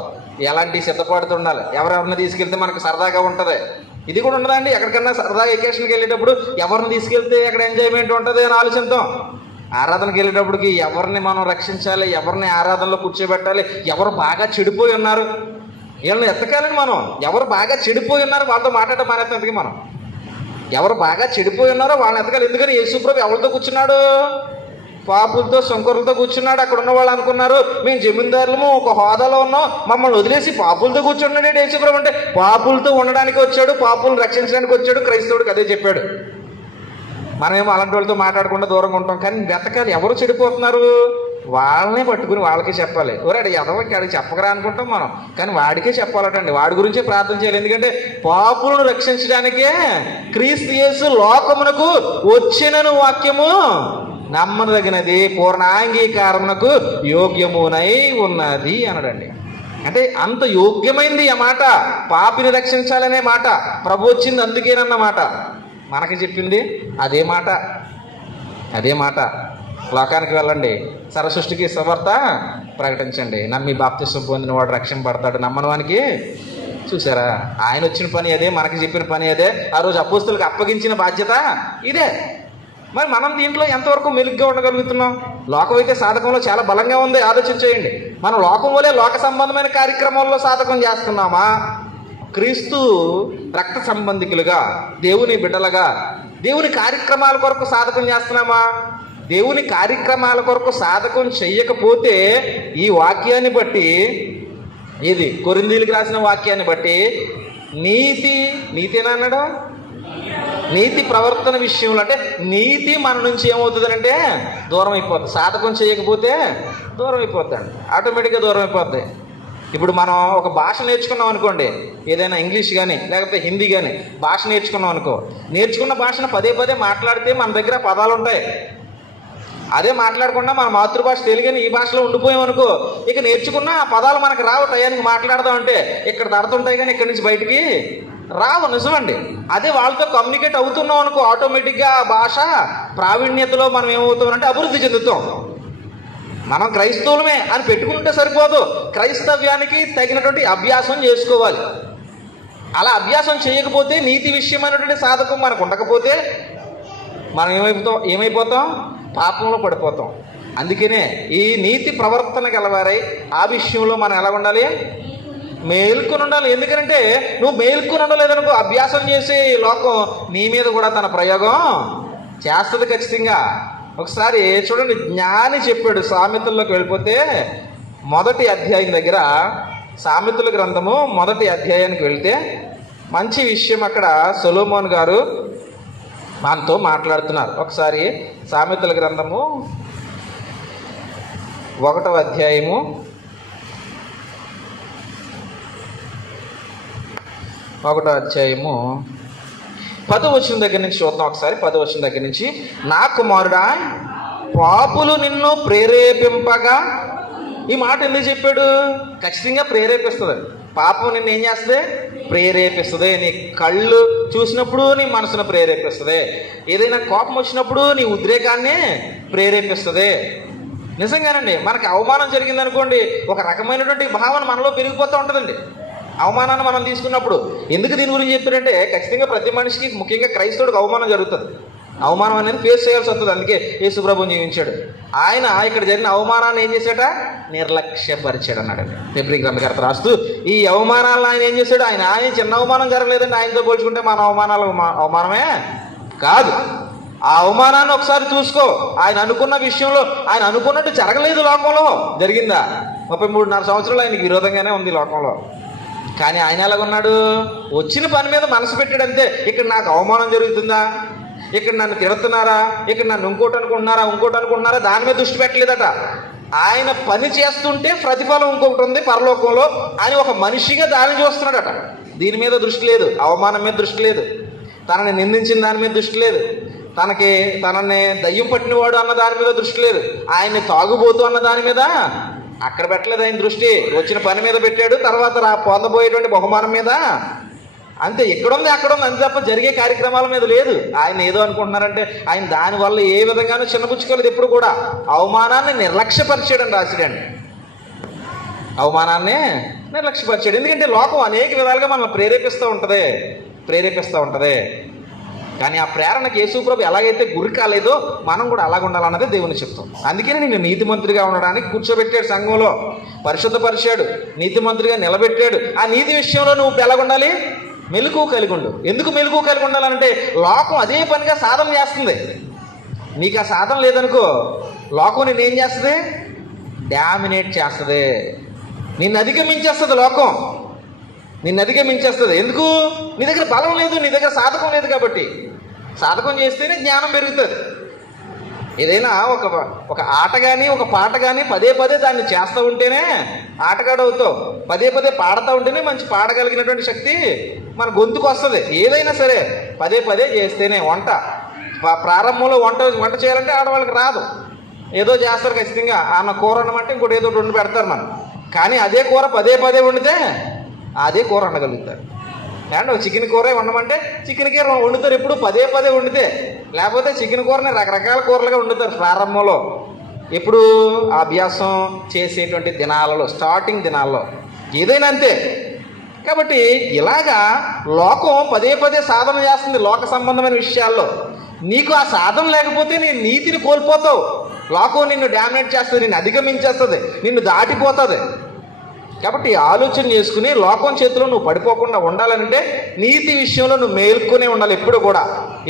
ఎలాంటి సిద్ధపడుతూ ఉండాలి, ఎవరెవరిని తీసుకెళ్తే మనకు సరదాగా ఉంటుంది. ఇది కూడా ఉండదండి. ఎక్కడికన్నా సరదాగా వెకేషన్కి వెళ్ళేటప్పుడు ఎవరిని తీసుకెళ్తే ఎక్కడ ఎంజాయ్మెంట్ ఉంటుంది అని ఆలోచిద్దాం. ఆరాధనకి వెళ్ళేటప్పటికి ఎవరిని మనం రక్షించాలి, ఎవరిని ఆరాధనలో కూర్చోబెట్టాలి, ఎవరు బాగా చెడిపోయి ఉన్నారు వీళ్ళని ఎత్తకాలని మనం. ఎవరు బాగా చెడిపోయి ఉన్నారు వాళ్ళతో మాట్లాడటం మానేస్తాం. మనం ఎవరు బాగా చెడిపోయి ఉన్నారో వాళ్ళని ఎత్తకాలి. ఎందుకని యేసుప్రభు ఎవరితో కూర్చున్నాడు? పాపులతో, శంకరులతో కూర్చున్నాడు. అక్కడ ఉన్న వాళ్ళు అనుకున్నారు మేము జమీందారులము, ఒక హోదాలో ఉన్నాం, మమ్మల్ని వదిలేసి పాపులతో కూర్చున్నాడు యేసుప్రభు. అంటే పాపులతో ఉండడానికి వచ్చాడు, పాపులను రక్షించడానికి వచ్చాడు. క్రైస్తవుడికి అదే చెప్పాడు. మనమేమో అలాంటి వాళ్ళతో మాట్లాడకుండా దూరంగా ఉంటాం. కానీ వెతకాలి, ఎవరు చెడిపోతున్నారు వాళ్ళనే పట్టుకుని వాళ్ళకే చెప్పాలి. ఎవరాడు ఎదవకి ఆడికి చెప్పకరా అనుకుంటాం మనం, కానీ వాడికే చెప్పాలటండి. వాడి గురించే ప్రార్థన చేయాలి. ఎందుకంటే పాపులను రక్షించడానికే క్రీస్తు యేసు లోకమునకు వచ్చినను వాక్యము నమ్మదగినది, పూర్ణాంగీకారమునకు యోగ్యమునై ఉన్నది అన్నాడండి. అంటే అంత యోగ్యమైంది ఆ మాట. పాపిని రక్షించాలనే మాట ప్రభు వచ్చింది అందుకేనన్నమాట. మనకి చెప్పింది అదే మాట. అదే మాట. లోకానికి వెళ్ళండి, సర్వసృష్టికి సువార్త ప్రకటించండి, నమ్మి బాప్తిస్మం పొందిన వాడు రక్షింపబడతాడు, నమ్మని వానికి. చూసారా, ఆయన వచ్చిన పని అదే, మనకి చెప్పిన పని అదే, ఆ రోజు అపోస్తులకు అప్పగించిన బాధ్యత ఇదే. మరి మనం దీంట్లో ఎంతవరకు మెలుగ్గా ఉండగలుగుతున్నాం? లోకం అయితే సాధకంలో చాలా బలంగా ఉంది. ఆలోచించేయండి. మనం లోకం వలే లోక సంబంధమైన కార్యక్రమాల్లో సాధకం చేస్తున్నామా? క్రీస్తు రక్త సంబంధికులుగా, దేవుని బిడ్డలుగా దేవుని కార్యక్రమాల కొరకు సాధకం చేస్తున్నామా? దేవుని కార్యక్రమాల కొరకు సాధకం చెయ్యకపోతే ఈ వాక్యాన్ని బట్టి, ఇది కొరింథీయులకు రాసిన వాక్యాన్ని బట్టి నీతినా అన్నాడు, నీతి ప్రవర్తన విషయంలో అంటే నీతి మన నుంచి ఏమవుతుంది అంటే దూరం అయిపోద్ది. సాధకం చేయకపోతే దూరం అయిపోద్దండి, ఆటోమేటిక్గా దూరం అయిపోద్ది. ఇప్పుడు మనం ఒక భాష నేర్చుకున్నాం అనుకోండి, ఏదైనా ఇంగ్లీష్ కానీ లేకపోతే హిందీ కానీ భాష నేర్చుకున్నాం అనుకో, నేర్చుకున్న భాషను పదే పదే మాట్లాడితే మన దగ్గర పదాలు ఉంటాయి. అదే మాట్లాడకుండా మన మాతృభాష తెలుగుని ఈ భాషలో ఉండిపోయామనుకో, ఇక నేర్చుకున్న ఆ పదాలు మనకు రావు. టయానికి మాట్లాడదాం అంటే ఇక్కడ తడుతుంటాయి కానీ ఇక్కడి నుంచి బయటికి రావు. నిజమండి. అదే వాళ్ళతో కమ్యూనికేట్ అవుతున్నాం అనుకో, ఆటోమేటిక్గా ఆ భాష ప్రావీణ్యతలో మనం ఏమవుతామంటే అభివృద్ధి చెందుతాం. మనం క్రైస్తవులమే అని పెట్టుకుంటే సరిపోదు, క్రైస్తవ్యానికి తగినటువంటి అభ్యాసం చేసుకోవాలి. అలా అభ్యాసం చేయకపోతే, నీతి విషయమైనటువంటి సాధకం మనకు ఉండకపోతే మనం ఏమైపోతాం? పాపంలో పడిపోతాం. అందుకనే ఈ నీతి ప్రవర్తన గలవారై ఆ విషయంలో మనం ఎలా ఉండాలి? మేల్కొని ఉండాలి. ఎందుకంటే నువ్వు మేల్కొని ఉండలేదనుకో, అభ్యాసం చేసి లోకం నీ మీద కూడా తన ప్రయోగం చేస్తుంది ఖచ్చితంగా. ఒకసారి చూడండి, జ్ఞాని చెప్పాడు. సామెతల్లోకి వెళ్ళిపోతే 1వ అధ్యాయం దగ్గర, సామెతల గ్రంథము 1వ అధ్యాయానికి వెళ్తే మంచి విషయం అక్కడ సొలొమోన్ గారు మనతో మాట్లాడుతున్నారు. ఒకసారి సామెతల గ్రంథము 1వ అధ్యాయము 10వ వచనం దగ్గర నుంచి చూద్దాం. ఒకసారి 10వ వచనం దగ్గర నుంచి, నా కుమారుడా పాపులు నిన్ను ప్రేరేపింపగా. ఈ మాట ఎందుకు చెప్పాడు? ఖచ్చితంగా ప్రేరేపిస్తుంది. పాపం నిన్ను ఏం చేస్తుంది? ప్రేరేపిస్తుంది. నీ కళ్ళు చూసినప్పుడు నీ మనసును ప్రేరేపిస్తుంది. ఏదైనా కోపం వచ్చినప్పుడు నీ ఉద్రేకాన్ని ప్రేరేపిస్తుంది. నిజంగానండి, మనకి అవమానం జరిగిందనుకోండి, ఒక రకమైనటువంటి భావన మనలో పెరిగిపోతూ ఉంటుందండి. అవమానాన్ని మనం తీసుకున్నప్పుడు ఎందుకు దీని గురించి చెప్పారంటే, ఖచ్చితంగా ప్రతి మనిషికి, ముఖ్యంగా క్రైస్తవుడికి అవమానం జరుగుతుంది. అవమానం అనేది ఫేస్ చేయాల్సి వస్తుంది. అందుకే యేసుప్రభువుని జీవించాడు. ఆయన ఇక్కడ జరిగిన అవమానాన్ని ఏం చేశాట? నిర్లక్ష్యపరిచాడు అన్నాడు. ఫిబ్రవరి గ్రంథకర్త రాస్తూ, ఈ అవమానాలను ఆయన ఏం చేశాడు? ఆయన చిన్న అవమానం జరగలేదండి. ఆయనతో పోల్చుకుంటే మన అవమానమే కాదు. ఆ అవమానాన్ని ఒకసారి చూసుకో. ఆయన అనుకున్న విషయంలో ఆయన అనుకున్నట్టు జరగలేదు. లోకంలో జరిగిందా? 33.5 సంవత్సరాలు ఆయనకి విరోధంగానే ఉంది లోకంలో. కానీ ఆయన ఎలాగున్నాడు? వచ్చిన పని మీద మనసు పెట్టాడు అంతే. ఇక్కడ నాకు అవమానం జరుగుతుందా, ఇక్కడ నన్ను తిడుతున్నారా, ఇక్కడ నన్ను ఇంకోటి అనుకుంటున్నారా, దాని మీద దృష్టి పెట్టలేదట. ఆయన పని చేస్తుంటే ప్రతిఫలం ఇంకొకటి ఉంది పరలోకంలో అని ఒక మనిషిగా దాన్ని చూస్తున్నాడట. దీని మీద దృష్టి లేదు, అవమానం మీద దృష్టి లేదు, తనని నిందించిన దాని మీద దృష్టి లేదు, తనని దయ్యం పట్టినవాడు అన్న దాని మీద దృష్టి లేదు, ఆయన్ని తాగుబోతు అన్న దాని మీద అక్కడ పెట్టలేదు ఆయన దృష్టి. వచ్చిన పని మీద పెట్టాడు, తర్వాత పొందబోయేటువంటి బహుమానం మీద. అంతే, ఇక్కడుంది అక్కడుంది అంతే తప్ప జరిగే కార్యక్రమాల మీద లేదు. ఆయన ఏదో అనుకుంటున్నారంటే ఆయన దానివల్ల ఏ విధంగానూ చిన్నపుచ్చుకోలేదు. ఎప్పుడు కూడా అవమానాన్ని నిర్లక్ష్యపరిచాడండి రాసిడండి. అవమానాన్ని నిర్లక్ష్యపరిచాడు. ఎందుకంటే లోకం అనేక విధాలుగా మనల్ని ప్రేరేపిస్తూ ఉంటుంది. కానీ ఆ ప్రేరణకు యేసుప్రభు ఎలాగైతే గురి కాలేదో మనం కూడా అలాగ ఉండాలన్నది దేవుని చెప్తాం. అందుకని నేను నీతిమంతుడిగా ఉండడానికి కూర్చోబెట్టాడు, సంఘంలో పరిశుద్ధపరిచాడు, నీతిమంతుడిగా నిలబెట్టాడు. ఆ నీతి విషయంలో నువ్వు ఎలాగ ఉండాలి? మెలకువ కలిగి ఉండు. ఎందుకు మెలకువ కలిగి ఉండాలంటే లోకం అదే పనిగా సాధన చేస్తుంది. నీకు ఆ సాధన లేదనుకో, లోకం నేను ఏం చేస్తుంది? డామినేట్ చేస్తుంది, నిన్ను అధిగమించేస్తుంది. లోకం నిన్ను అధిగమించేస్తుంది. ఎందుకు? నీ దగ్గర బలం లేదు, నీ దగ్గర సాధకం లేదు. కాబట్టి సాధకం చేస్తేనే జ్ఞానం పెరుగుతుంది. ఏదైనా ఒక ఆట కానీ ఒక పాట కానీ పదే దాన్ని చేస్తూ ఉంటేనే ఆటగాడు అవుతావు. పదే పాడుతూ ఉంటేనే మంచి పాడగలిగినటువంటి శక్తి మన గొంతుకు వస్తుంది. ఏదైనా సరే పదే చేస్తేనే. ప్రారంభంలో వంట చేయాలంటే ఆడవాళ్ళకి రాదు, ఏదో చేస్తారు ఖచ్చితంగా. అన్న కూర అనమంటే ఇంకోటి ఏదో వండి పెడతారు మనం. కానీ అదే కూర పదే వండితే అదే కూర వండగలుగుతారు. అండ్ చికెన్ కూర వండమంటే చికెన్ కూర వండుతారు ఎప్పుడు పదే వండితే. లేకపోతే చికెన్ కూరని రకరకాల కూరలుగా వండుతారు ప్రారంభంలో. ఎప్పుడు అభ్యాసం చేసేటువంటి దినాలలో, స్టార్టింగ్ దినాల్లో ఏదైనా అంతే. కాబట్టి ఇలాగా లోకం పదే సాధన చేస్తుంది లోక సంబంధమైన విషయాల్లో. నీకు ఆ సాధన లేకపోతే నీ నీతిని కోల్పోతావు. లోకం నిన్ను డామినేట్ చేస్తుంది, నిన్ను అధిగమించేస్తుంది, నిన్ను దాటిపోతుంది. కాబట్టి ఆలోచన చేసుకుని లోకం చేతిలో నువ్వు పడిపోకుండా ఉండాలంటే నీతి విషయంలో నువ్వు మేల్కొనే ఉండాలి ఎప్పుడు కూడా.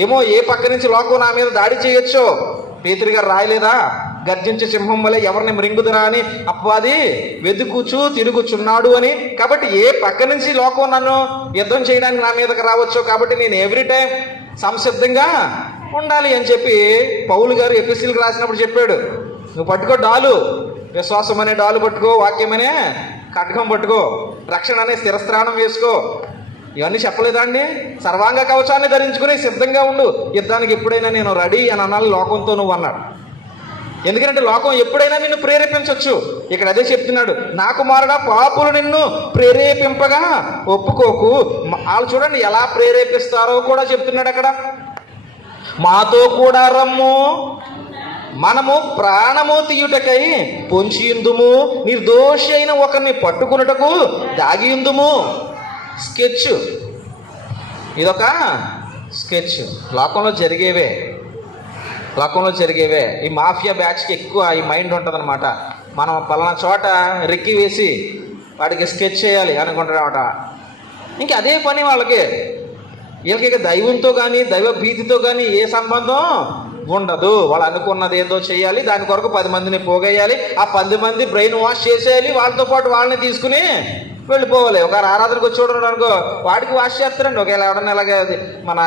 ఏమో ఏ పక్క నుంచి లోకం నా మీద దాడి చేయొచ్చో. పేతురు గారు రాయలేదా? గర్జించే సింహం వలె ఎవరిని మృంగుదురా అని అపవాది తిరుగుచున్నాడు అని. కాబట్టి ఏ పక్క నుంచి లోకం నన్ను యుద్ధం చేయడానికి నా మీదకి రావచ్చో. కాబట్టి నేను ఎవ్రీ టైం సంసిద్ధంగా ఉండాలి అని చెప్పి పౌలు గారు ఎఫెసీయులకు రాసినప్పుడు చెప్పాడు. నువ్వు పట్టుకో డాలు, విశ్వాసం అనే డాలు పట్టుకో, వాక్యం అనే ఖడ్గం పట్టుకో, రక్షణ అనే స్థిరస్త్రాణం వేసుకో. ఇవన్నీ చెప్పలేదా అండి? సర్వాంగ కవచాన్ని ధరించుకుని సిద్ధంగా ఉండు, యుద్ధానికి ఎప్పుడైనా నేను రెడీ అని అనాలి లోకంతో నువ్వు అన్నాడు. ఎందుకంటే లోకం ఎప్పుడైనా నిన్ను ప్రేరేపించవచ్చు. ఇక్కడ అదే చెప్తున్నాడు, నా కుమారుడా పాపులు నిన్ను ప్రేరేపింపగా ఒప్పుకోకు. వాళ్ళు చూడండి ఎలా ప్రేరేపిస్తారో కూడా చెప్తున్నాడు అక్కడ. మాతో కూడా రమ్ము, మనము ప్రాణము తీయుటకై పొంచియుందుము, నిర్దోషి అయిన ఒకరిని పట్టుకున్నటకు దాగియుందుము. స్కెచ్, ఇదొక స్కెచ్. లోకంలో జరిగేవే. ఈ మాఫియా బ్యాచ్కి ఎక్కువ ఈ మైండ్ ఉంటుంది అనమాట. మనం పలానా చోట రెక్కి వేసి వాడికి స్కెచ్ చేయాలి అనుకుంటారన్నమాట. ఇంక అదే పని వీళ్ళకి దైవంతో కానీ దైవ భీతితో కానీ ఏ సంబంధం ఉండదు. వాళ్ళు అనుకున్నది ఏదో చేయాలి, దాని కొరకు 10 మందిని పోగేయాలి, ఆ 10 మంది బ్రెయిన్ వాష్ చేసేయాలి, వాళ్ళతో పాటు వాళ్ళని తీసుకుని వెళ్ళిపోవాలి. ఒక ఆరాధనకు వచ్చి చూడండి అనుకో, వాడికి వాష్ చేస్తారండి. ఒకవేళ ఎవడన్నా ఇలాగ మన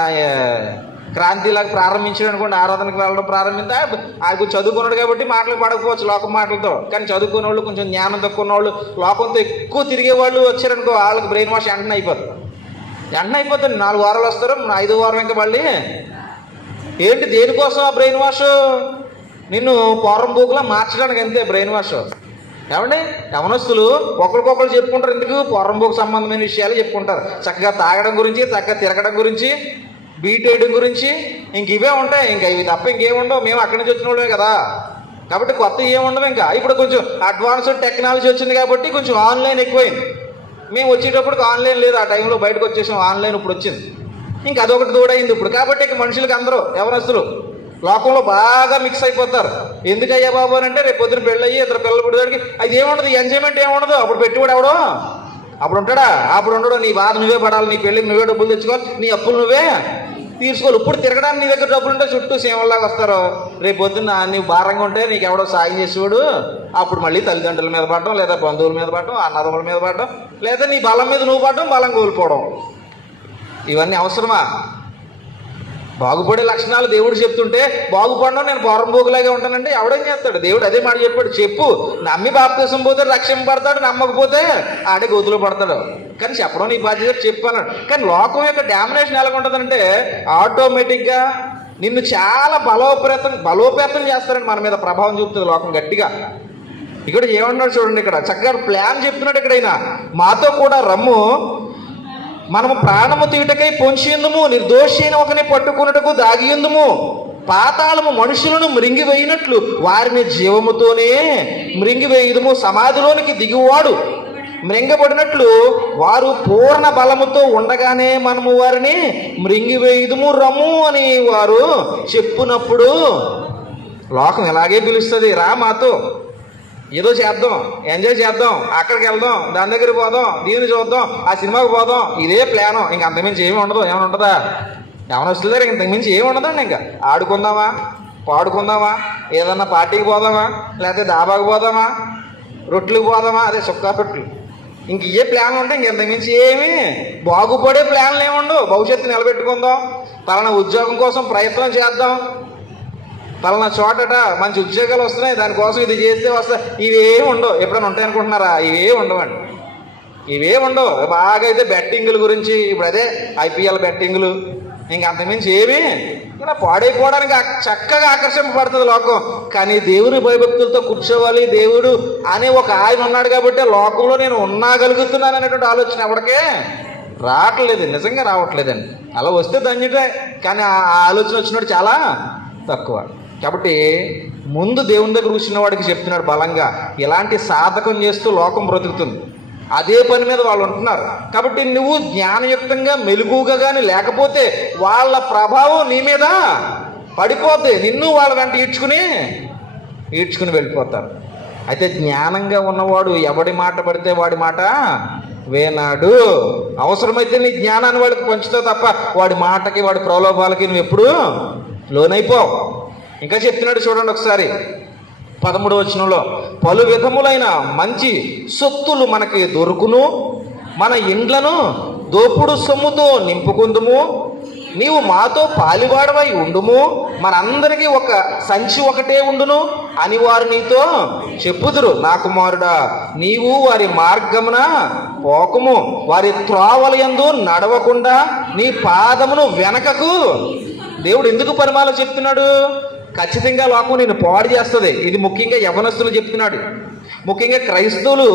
క్రాంతిలాగా ప్రారంభించాడు అనుకోండి, ఆరాధనకు వెళ్ళడం ప్రారంభించా. ఆయన చదువుకున్నాడు కాబట్టి మాటలు పడకపోవచ్చు లోకం మాటలతో. కానీ చదువుకున్న వాళ్ళు, కొంచెం జ్ఞానం తక్కువ ఉన్న వాళ్ళు, లోకంతో ఎక్కువ తిరిగే వాళ్ళు వచ్చారనుకో, వాళ్ళకి బ్రెయిన్ వాష్ వెంటనే అయిపోతుంది. 4 వారాలు వస్తారు, 5వ వారం ఇంకా మళ్ళీ ఏంటి దేనికోసం ఆ బ్రెయిన్ వాష్? నిన్ను పోరం బూకులా మార్చడానికి అంతే బ్రెయిన్ వాష్. ఏమండి యవనస్తులు ఒకరికొకరు చెప్పుకుంటారు. ఎందుకు? పోరం బూకు సంబంధమైన విషయాలు చెప్పుకుంటారు. చక్కగా తాగడం గురించి, చక్కగా తిరగడం గురించి, బీట్ వేయడం గురించి. ఇంక ఇవే ఉంటాయి, ఇంకా ఇవి తప్ప ఇంకేముండవు. మేము అక్కడి నుంచి వచ్చిన వాళ్ళమే కదా, కాబట్టి కొత్త ఏముండవు. ఇంకా ఇప్పుడు కొంచెం అడ్వాన్స్డ్ టెక్నాలజీ వచ్చింది కాబట్టి కొంచెం ఆన్లైన్ ఎక్కువైంది. మేము వచ్చేటప్పటికి ఆన్లైన్ లేదు, ఆ టైంలో బయటకు వచ్చేసాం. ఆన్లైన్ ఇప్పుడు వచ్చింది, ఇంకా అదొకటి తోడైంది ఇప్పుడు. కాబట్టి ఇక మనుషులకి అందరూ యవనస్తులు లోకంలో బాగా మిక్స్ అయిపోతారు. ఎందుకయ్యా బాబు అని అంటే, రేపు పొద్దున పెళ్ళయ్యి 2 పిల్లలు పుట్టేదానికి అది ఏముండదు, ఎంజాయ్మెంట్ ఏముండదు. అప్పుడు పెట్టుబడి ఎవడో అప్పుడు ఉంటాడా? అప్పుడు ఉండడు. నీ బాధ నువ్వే పడాలి, నీ పెళ్ళికి నువ్వే డబ్బులు తెచ్చుకోవాలి, నీ అప్పులు నువ్వే తీర్చుకోవాలి. ఇప్పుడు తిరగడానికి నీ దగ్గర డబ్బులు ఉంటే చుట్టూ సీమల్లాగా వస్తారు. రేపు పొద్దున్న నీకు భారంగా ఉంటే నీకు ఎవడో సాయం చేసేవాడు, అప్పుడు మళ్ళీ తల్లిదండ్రుల మీద పడడం, లేదా బంధువుల మీద పడడం, అన్నదమ్ముల మీద పడడం, లేదా నీ బలం మీద నువ్వు పడడం, బలం కోల్పోవడం. ఇవన్నీ అవసరమా? బాగుపడే లక్షణాలు దేవుడు చెప్తుంటే బాగుపడడం నేను పోరంబోగులాగే ఉంటానంటే ఎవడేం చేస్తాడు? దేవుడు అదే మాట చెప్పాడు. చెప్పు, నమ్మి బాప్తిసం పోతే రక్షింపబడతాడు, నమ్మకపోతే ఆడే గోతులో పడతాడు. కానీ చెప్పడం నీ బాధ్యత చెప్పాను. కానీ లోకం యొక్క డామినేషన్ ఎలా ఉంటుందంటే ఆటోమేటిక్గా నిన్ను చాలా బలోపేతం చేస్తారండి. మన మీద ప్రభావం చూపుతుంది లోకం గట్టిగా. ఇక్కడ ఏమన్నాడు చూడండి, ఇక్కడ చక్కగా ప్లాన్ చెప్తున్నాడు. ఇక్కడైనా మాతో కూడా రమ్ము, మనము ప్రాణము తీయుటకై పొంచియుందుము, నిర్దోషైన ఒకని పట్టుకున్నటకు దాగియుందుము. పాతాళము మనుషులను మృంగివేయినట్లు వారిని జీవముతోనే మృంగివేయుదుము. సమాధిలోనికి దిగువాడు మృంగబడినట్లు వారు పూర్ణ బలముతో ఉండగానే మనము వారిని మృంగివేయుదుము రమ్ము అని వారు చెప్పునప్పుడు లోకం ఇలాగే పిలుస్తుంది. రా మాతో, ఏదో చేద్దాం, ఎంజాయ్ చేద్దాం, అక్కడికి వెళ్దాం, దాని దగ్గరికి పోదాం, దీన్ని చూద్దాం, ఆ సినిమాకి పోదాం, ఇదే ప్లాను. ఇంక అంతకుమించి ఏమి ఉండదు. ఏమైనా ఉంటుందా? ఏమైనా వస్తుంది? ఇంతకుమించి ఏమి ఉండదండి. ఇంకా ఆడుకుందామా, పాడుకుందామా, ఏదన్నా పార్టీకి పోదామా, లేకపోతే దాబాకి పోదామా, రొట్టెలకు పోదామా, అదే సుక్కా రొట్టెలు. ఇంక ఏ ప్లాన్లు ఉంటాయి? ఇంతకుమించి ఏమి బాగుపడే ప్లాన్లు ఏముండవు. భవిష్యత్తు నిలబెట్టుకుందాం, పలానా ఉద్యోగం కోసం ప్రయత్నం చేద్దాం, పలానా చోటట మంచి ఉద్యోగాలు వస్తున్నాయి, దానికోసం ఇది చేస్తే వస్తాయి. ఇవేమి ఉండవు. ఎప్పుడైనా ఉంటాయనుకుంటున్నారా? ఇవే ఉండవండి. ఇవే ఉండవు. బాగా అయితే బెట్టింగుల గురించి, ఇప్పుడు అదే ఐపీఎల్ బెట్టింగులు, ఇంక అంతకుమించి ఏమి ఇలా పాడైపోవడానికి చక్కగా ఆకర్షింపబడుతుంది లోకం. కానీ దేవుని భయభక్తులతో కూర్చోవాలి, దేవుడు అనే ఒక ఆయన ఉన్నాడు కాబట్టి లోకంలో నేను ఉన్నాగలుగుతున్నాను అనేటువంటి ఆలోచన ఎవరికే రావట్లేదు. నిజంగా రావట్లేదండి. అలా వస్తే ధన్యుడే, కానీ ఆ ఆలోచన వచ్చినట్టు చాలా తక్కువ. కాబట్టి ముందు దేవుని దగ్గర కూర్చున్న వాడికి చెప్తున్నాడు బలంగా, ఇలాంటి సాధకం చేస్తూ లోకం బ్రతుకుతుంది. అదే పని మీద వాళ్ళు ఉంటున్నారు. కాబట్టి నువ్వు జ్ఞానయుక్తంగా మెలుగుగా కానీ లేకపోతే వాళ్ళ ప్రభావం నీ మీద పడిపోతే నిన్ను వాళ్ళ వెంట ఈడ్చుకుని వెళ్ళిపోతారు. అయితే జ్ఞానంగా ఉన్నవాడు ఎవడి మాట పడితే వాడి మాట వేనాడు. అవసరమైతే నీ జ్ఞానాన్ని వాడికి పంచుతావు తప్ప వాడి మాటకి, వాడి ప్రలోభాలకి నువ్వు ఎప్పుడు లోనైపోవు. ఇంకా చెప్తున్నాడు చూడండి ఒకసారి 13వ వచనంలో, పలు విధములైన మంచి సొత్తులు మనకి దొరుకును, మన ఇండ్లను దోపుడు సొమ్ముతో నింపుకుందుము. నీవు మాతో పాలివాడవై ఉండుము, మనందరికీ ఒక సంచి ఒకటే ఉండును అని వారు నీతో చెప్పుదురు. నా కుమారుడా, నీవు వారి మార్గమున పోకము, వారి త్రోవల యందు నడవకుండా నీ పాదమును వెనకకు. దేవుడు ఎందుకు పరిమాణం చెప్తున్నాడు? ఖచ్చితంగా లోకం నేను పాడు చేస్తుంది. ఇది ముఖ్యంగా యవనస్తులు చెప్తున్నాడు. ముఖ్యంగా క్రైస్తవులు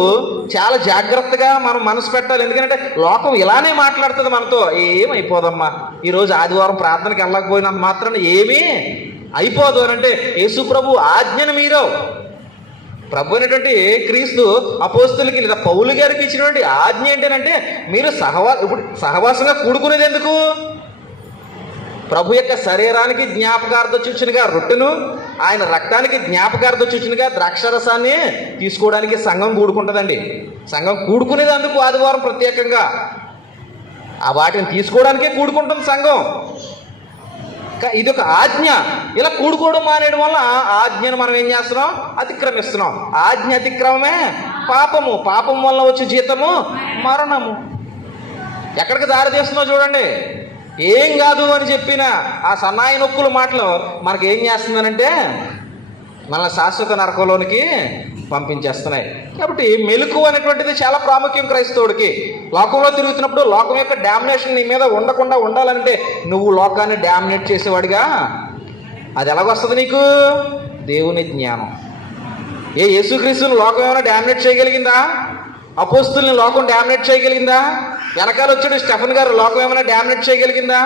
చాలా జాగ్రత్తగా మనం మనసు పెట్టాలి. ఎందుకంటే లోకం ఇలానే మాట్లాడుతుంది మనతో. ఏమైపోదమ్మా, ఈరోజు ఆదివారం ప్రార్థనకి వెళ్ళకపోయినంత మాత్రాన ఏమీ అయిపోదు అని అంటే, యేసు ప్రభు ఆజ్ఞను మీరు, ప్రభు అనేటువంటి క్రీస్తు అపోస్తులకి లేదా పౌలు గారికి ఇచ్చినటువంటి ఆజ్ఞ ఏంటంటే, మీరు ఇప్పుడు సహవాసంగా కూడుకునేది ఎందుకు? ప్రభు యొక్క శరీరానికి జ్ఞాపకార్థ సూచనగా రొట్టెను, ఆయన రక్తానికి జ్ఞాపకార్థ సూచనగా ద్రాక్షరసాన్ని తీసుకోవడానికి సంఘం కూడుకుంటుందండి. సంఘం కూడుకునేది అందుకు ఆదివారం ప్రత్యేకంగా ఆ వాటిని తీసుకోవడానికే కూడుకుంటుంది సంఘం. ఇది ఒక ఆజ్ఞ. ఇలా కూడుకోవడం మానేయడం వల్ల ఆజ్ఞను మనం ఏం చేస్తున్నాం? అతిక్రమిస్తున్నాం. ఆజ్ఞ అతిక్రమమే పాపము, పాపం వల్ల వచ్చే జీతము మరణము. ఎక్కడికి దారి తీస్తున్నావు చూడండి. ఏం కాదు అని చెప్పిన ఆ సన్నాయి నొక్కుల మాటలు మనకి ఏం చేస్తుందనంటే మన శాశ్వత నరకంలోనికి పంపించేస్తున్నాయి. కాబట్టి మెలకు అనేటువంటిది చాలా ప్రాముఖ్యం క్రైస్తవుడికి. లోకంలో తిరుగుతున్నప్పుడు లోకం యొక్క డామినేషన్ నీ మీద ఉండకుండా ఉండాలంటే నువ్వు లోకాన్ని డామినేట్ చేసేవాడిగా, అది ఎలాగొస్తుంది నీకు? దేవుని జ్ఞానం. యేసుక్రీస్తుని లోకం ఏమైనా డామినేట్ చేయగలిగిందా? అపోస్తుల్ని లోకం డామినేట్ చేయగలిగిందా? వెనకాల వచ్చాడు స్టెఫన్ గారు, లోకం ఏమైనా డామినేట్ చేయగలిగిందా?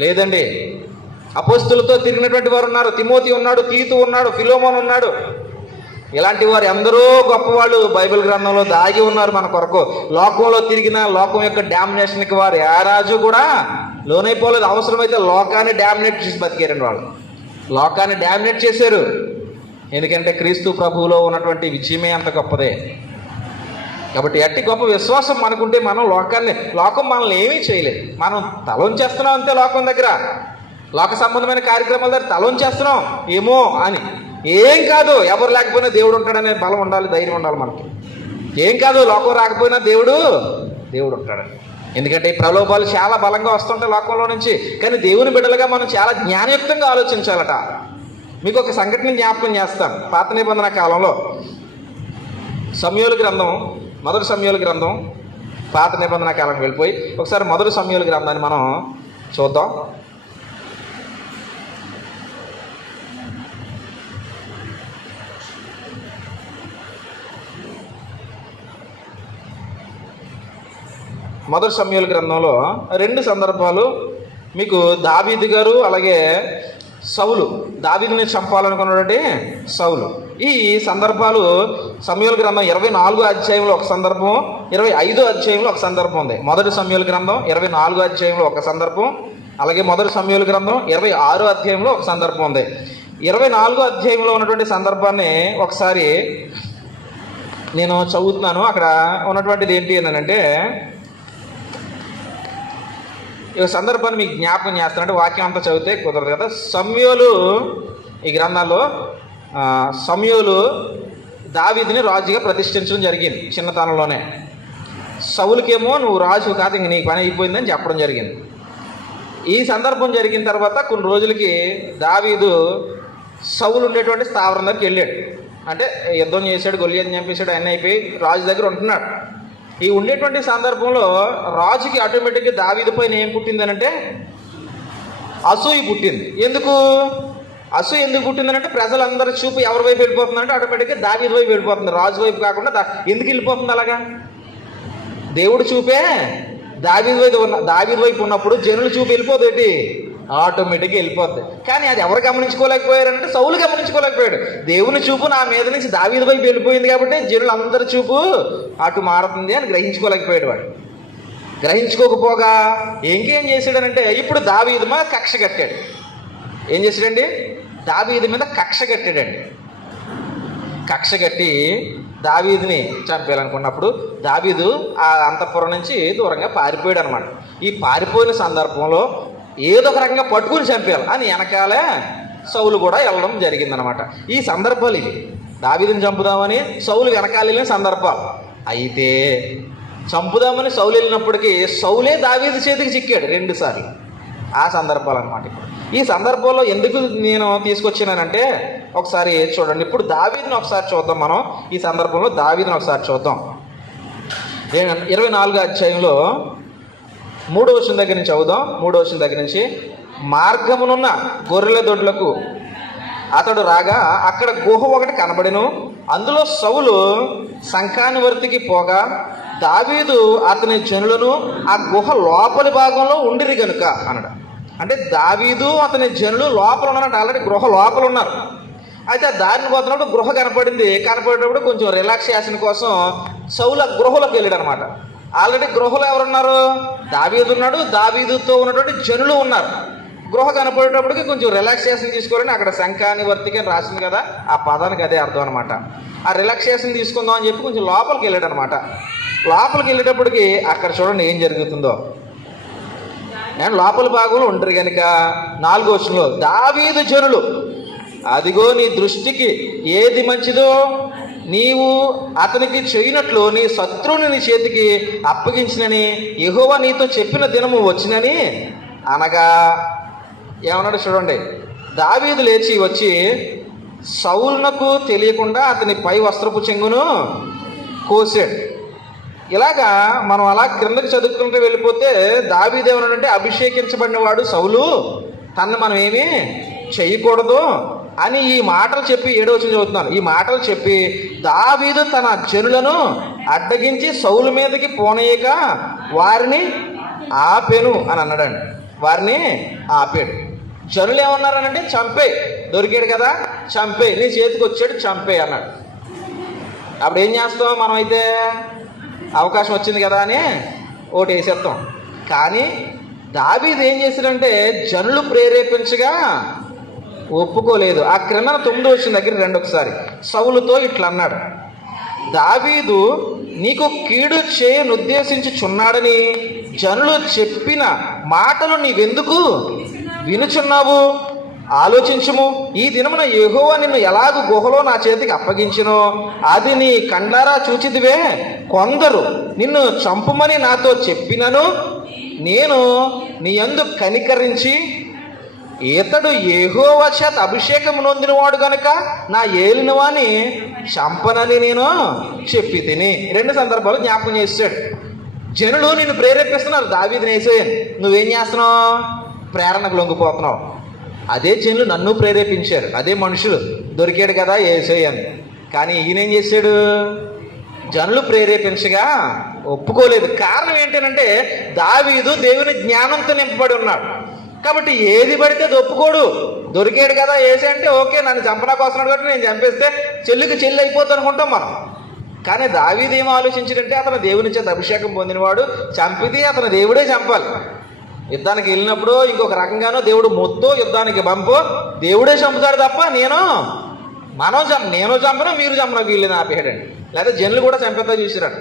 లేదండి. అపోస్తులతో తిరిగినటువంటి వారు ఉన్నారు. తిమోతి ఉన్నాడు, తీతు ఉన్నాడు, ఫిలోమోన్ ఉన్నాడు. ఇలాంటి వారు ఎందరో గొప్పవాళ్ళు బైబిల్ గ్రంథంలో దాగి ఉన్నారు మన కొరకు. లోకంలో తిరిగిన లోకం యొక్క డామినేషన్కి వారు ఏ రాజు కూడా లోనైపోలేదు. అవసరమైతే లోకాన్ని డామినేట్ చేసి బతికారండి వాళ్ళు. లోకాన్ని డామినేట్ చేశారు. ఎందుకంటే క్రీస్తు ప్రభువులో ఉన్నటువంటి విజయమే అంత గొప్పదే. కాబట్టి అట్టి గొప్ప విశ్వాసం మనకుంటే మనం లోకం మనల్ని ఏమీ చేయలేదు. మనం తలొంచేస్తున్నాం అంతే. లోకం దగ్గర లోక సంబంధమైన కార్యక్రమాల దగ్గర తలొంచేస్తున్నాం ఏమో అని. ఏం కాదు, ఎవరు లేకపోయినా దేవుడు ఉంటాడనే బలం ఉండాలి, ధైర్యం ఉండాలి మనకి. ఏం కాదు, లోకం రాకపోయినా దేవుడు ఉంటాడు. ఎందుకంటే ఈ ప్రలోభాలు చాలా బలంగా వస్తుంటాయి లోకంలో నుంచి. కానీ దేవుని బిడ్డలుగా మనం చాలా జ్ఞానయుక్తంగా ఆలోచించాలట. మీకు ఒక సంఘటన జ్ఞాపకం చేస్తాను. పాత నిబంధన కాలంలో సమూయేలు గ్రంథం, మొదటి సమూయేలు గ్రంథం, పాత నిబంధన కాలం వెళ్ళిపోయి ఒకసారి మొదటి సమూయేలు గ్రంథాన్ని మనం చూద్దాం. మొదటి సమూయేలు గ్రంథంలో 2 సందర్భాలు మీకు దావీదు గారు అలాగే సౌలు, దావీదుని చంపాలనుకున్నటువంటి సౌలు. ఈ సందర్భాలు సమూయేలు గ్రంథం 24 అధ్యాయంలో ఒక సందర్భం, 25 అధ్యాయంలో ఒక సందర్భం ఉంది. మొదటి సమూయేలు గ్రంథం 24 అధ్యాయంలో ఒక సందర్భం, అలాగే మొదటి సమూయేలు గ్రంథం 26 అధ్యాయంలో ఒక సందర్భం ఉంది. 24 అధ్యాయంలో ఉన్నటువంటి సందర్భాన్ని ఒకసారి నేను చదువుతున్నాను. అక్కడ ఉన్నటువంటిది ఏంటి అని అంటే, ఈ సందర్భాన్ని మీకు జ్ఞాపకం చేస్తానంటే వాక్యం అంతా చదివితే కుదరదు కదా. సమూయేలు, ఈ గ్రంథాల్లో సమూయేలు దావీదుని రాజుగా ప్రతిష్ఠించడం జరిగింది చిన్నతనంలోనే. సౌలుకేమో నువ్వు రాజు కాదు, ఇంక నీకు పని అయిపోయిందని చెప్పడం జరిగింది. ఈ సందర్భం జరిగిన తర్వాత కొన్ని రోజులకి దావీదు సౌలు ఉండేటువంటి స్థావరం దగ్గరికి వెళ్ళాడు. అంటే యుద్ధం చేశాడు, గొల్లియాని చంపేశాడు, ఆయన అయిపోయి రాజు దగ్గర ఉంటున్నాడు. ఈ ఉండేటువంటి సందర్భంలో రాజుకి ఆటోమేటిక్గా దావీదు పైన ఏం పుట్టిందనంటే అసూయ పుట్టింది. ఎందుకు పుట్టిందనంటే ప్రజలందరూ చూపు ఎవరి వైపు వెళ్ళిపోతుందంటే ఆటోమేటిక్గా దావీదు వైపు వెళ్ళిపోతుంది, రాజు వైపు కాకుండా. ఎందుకు వెళ్ళిపోతుంది అలాగా? దేవుడు చూపే దావీదు వైపు ఉన్నప్పుడు జనులు చూపు వెళ్ళిపోతుంది, ఆటోమేటిక్గా వెళ్ళిపోద్ది. కానీ అది ఎవరు గమనించుకోలేకపోయారంటే సౌలు గమనించుకోలేకపోయాడు. దేవుని చూపు నా మీద నుంచి దావీదు వైపు వెళ్ళిపోయింది కాబట్టి జనులు అందరి చూపు అటు మారుతుంది అని గ్రహించుకోలేకపోయాడు. వాడు గ్రహించుకోకపోగా ఇంకేం చేశాడనంటే ఇప్పుడు దావీదు మీద కక్ష కట్టాడు. ఏం చేశాడండి? దావీదు మీద కక్ష కట్టాడండి. కక్ష కట్టి దావీదుని చంపేయాలనుకున్నప్పుడు దావీదు ఆ అంతఃపురం నుంచి దూరంగా పారిపోయాడు అనమాట. ఈ పారిపోయిన సందర్భంలో ఏదో ఒక రకంగా పట్టుకుని చంపేయాలి అని వెనకాలే సౌలు కూడా వెళ్ళడం జరిగిందనమాట. ఈ సందర్భాలు ఇవి. దావీదుని చంపుదామని సౌలు వెనకాల వెళ్ళిన సందర్భాలు. అయితే చంపుదామని సౌలు వెళ్ళినప్పటికీ సౌలే దావీదు చేతికి చిక్కాడు 2 సార్లు. ఆ సందర్భాలు అనమాట. ఈ సందర్భంలో ఎందుకు నేను తీసుకొచ్చినానంటే ఒకసారి చూడండి. ఇప్పుడు దావీదుని ఒకసారి చూద్దాం మనం. ఈ సందర్భంలో దావీదుని ఒకసారి చూద్దాం. 24 అధ్యాయంలో 3వ వచనం దగ్గర నుంచి చదువుదాం. 3వ వచనం దగ్గర నుంచి, మార్గమునున్న గొర్రెల దొడ్లకు అతడు రాగా అక్కడ గుహ ఒకటి కనబడెను. అందులో సౌలు సంకానివర్తికి పోగా దావీదు అతని జనులను ఆ గుహ లోపలి భాగంలో ఉండిరి గనుక అన్నాడు. అంటే దావీదు అతని జనులు లోపల ఉన్నారంటే ఆల్రెడీ గృహ లోపల ఉన్నారు. అయితే ఆ దారిని పోతున్నప్పుడు గృహ కనపడేటప్పుడు కొంచెం రిలాక్సేషన్ కోసం సౌలు ఆ గృహలోకి వెళ్ళాడు అనమాట. ఆల్రెడీ గృహలో ఎవరున్నారు? దావీదు ఉన్నాడు, దావీదుతో ఉన్నటువంటి జనులు ఉన్నారు. గృహ కనపడేటప్పటికి కొంచెం రిలాక్సేషన్ తీసుకోవాలని అక్కడ సంకానివర్తికి అని రాసింది కదా, ఆ పదానికి అదే అర్థం అనమాట. ఆ రిలాక్సేషన్ తీసుకుందాం అని చెప్పి కొంచెం లోపలికి వెళ్ళాడు అనమాట. లోపలికి వెళ్ళేటప్పటికి అక్కడ చూడండి ఏం జరుగుతుందో. నేను లోపల భాగంలో ఉంటారు కనుక 4వ వచనంలో దావీదు జనులు, అదిగో నీ దృష్టికి ఏది మంచిదో నీవు అతనికి చేయనట్లు నీ శత్రువుని నీ చేతికి అప్పగించినని యెహోవా నీతో చెప్పిన దినము వచ్చినని అనగా ఏమన్నాడు చూడండి. దావీదు లేచి వచ్చి సౌలునకు తెలియకుండా అతని పై వస్త్రపు చెంగును కోసాడు. ఇలాగా మనం అలా క్రిందకి చదువుకుంటూ వెళ్ళిపోతే దావీదు ఏమన్నాడంటే అభిషేకించబడిన వాడు సౌలు, తనను మనం ఏమీ చేయకూడదు అని ఈ మాటలు చెప్పి 7వ వచనం చదువుతున్నాను. ఈ మాటలు చెప్పి దావీదు తన జనులను అడ్డగించి సౌలు మీదకి పోనీయక వారిని ఆపెను అని అన్నాడండి. వారిని ఆపాడు. జనులు ఏమన్నారనంటే చంపే, దొరికాడు కదా చంపే, నీ చేతికి వచ్చాడు చంపే అన్నాడు. అప్పుడు ఏం చేస్తాం మనం? అయితే అవకాశం వచ్చింది కదా అని ఓటు వేసేస్తాం. కానీ దావీదు ఏం చేశాడంటే జనులు ప్రేరేపించగా ఒప్పుకోలేదు. ఆ క్రింద 9వ వచనం దగ్గర రండి ఒకసారి. సౌలుతో ఇట్లా అన్నాడు, దావీదు నీకు కీడు చేయనుద్దేశించుచున్నాడని జనులు చెప్పిన మాటలు నీవెందుకు వినుచున్నావు? ఆలోచించుము. ఈ దినమున యెహోవా నిన్ను ఎలాగూ గుహలో నా చేతికి అప్పగించునో అది నీ కండ్లారా చూచిదివే. కొందరు నిన్ను చంపుమని నాతో చెప్పినను నేను నీ యందు కనికరించి, ఇతడు యెహోవా చేత అభిషేకం నొందినవాడు గనుక నా ఏలినవాని చంపనని నేను చెప్పి తిని. 2 సందర్భాలు జ్ఞాపకం చేశాడు. జనులు నిన్ను ప్రేరేపిస్తున్నారు, దావీదుని వేసేయని. నువ్వేం చేస్తున్నావు? ప్రేరణకు లొంగిపోతున్నావు. అదే జనులు నన్ను ప్రేరేపించారు, అదే మనుషులు దొరికాడు కదా వేసేయని. కానీ ఈయనేం చేశాడు? జనులు ప్రేరేపించగా ఒప్పుకోలేదు. కారణం ఏంటంటే దావీదు దేవుని జ్ఞానంతో నింపబడి ఉన్నాడు కాబట్టి ఏది పడితే అది ఒప్పుకోడు. దొరికాడు కదా వేసే అంటే ఓకే, నన్ను చంపడానికి వస్తున్నాడు కాబట్టి నేను చంపేస్తే చెల్లికి చెల్లి అయిపోతుంది అనుకుంటాం మనం. కానీ దావీదు ఏం ఆలోచించాడంటే అతను దేవుని చేత అభిషేకం పొందినవాడు, చంపితే అతను దేవుడే చంపాలి. యుద్ధానికి వెళ్ళినప్పుడు ఇంకొక రకంగానో దేవుడు మొత్తం యుద్ధానికి పంపు, దేవుడే చంపుతాడు తప్ప నేను చంపను మీరు చంపను వీళ్ళని ఆపేయడండి. లేదా జనులు కూడా చంపేద్దా చూసిరాడు,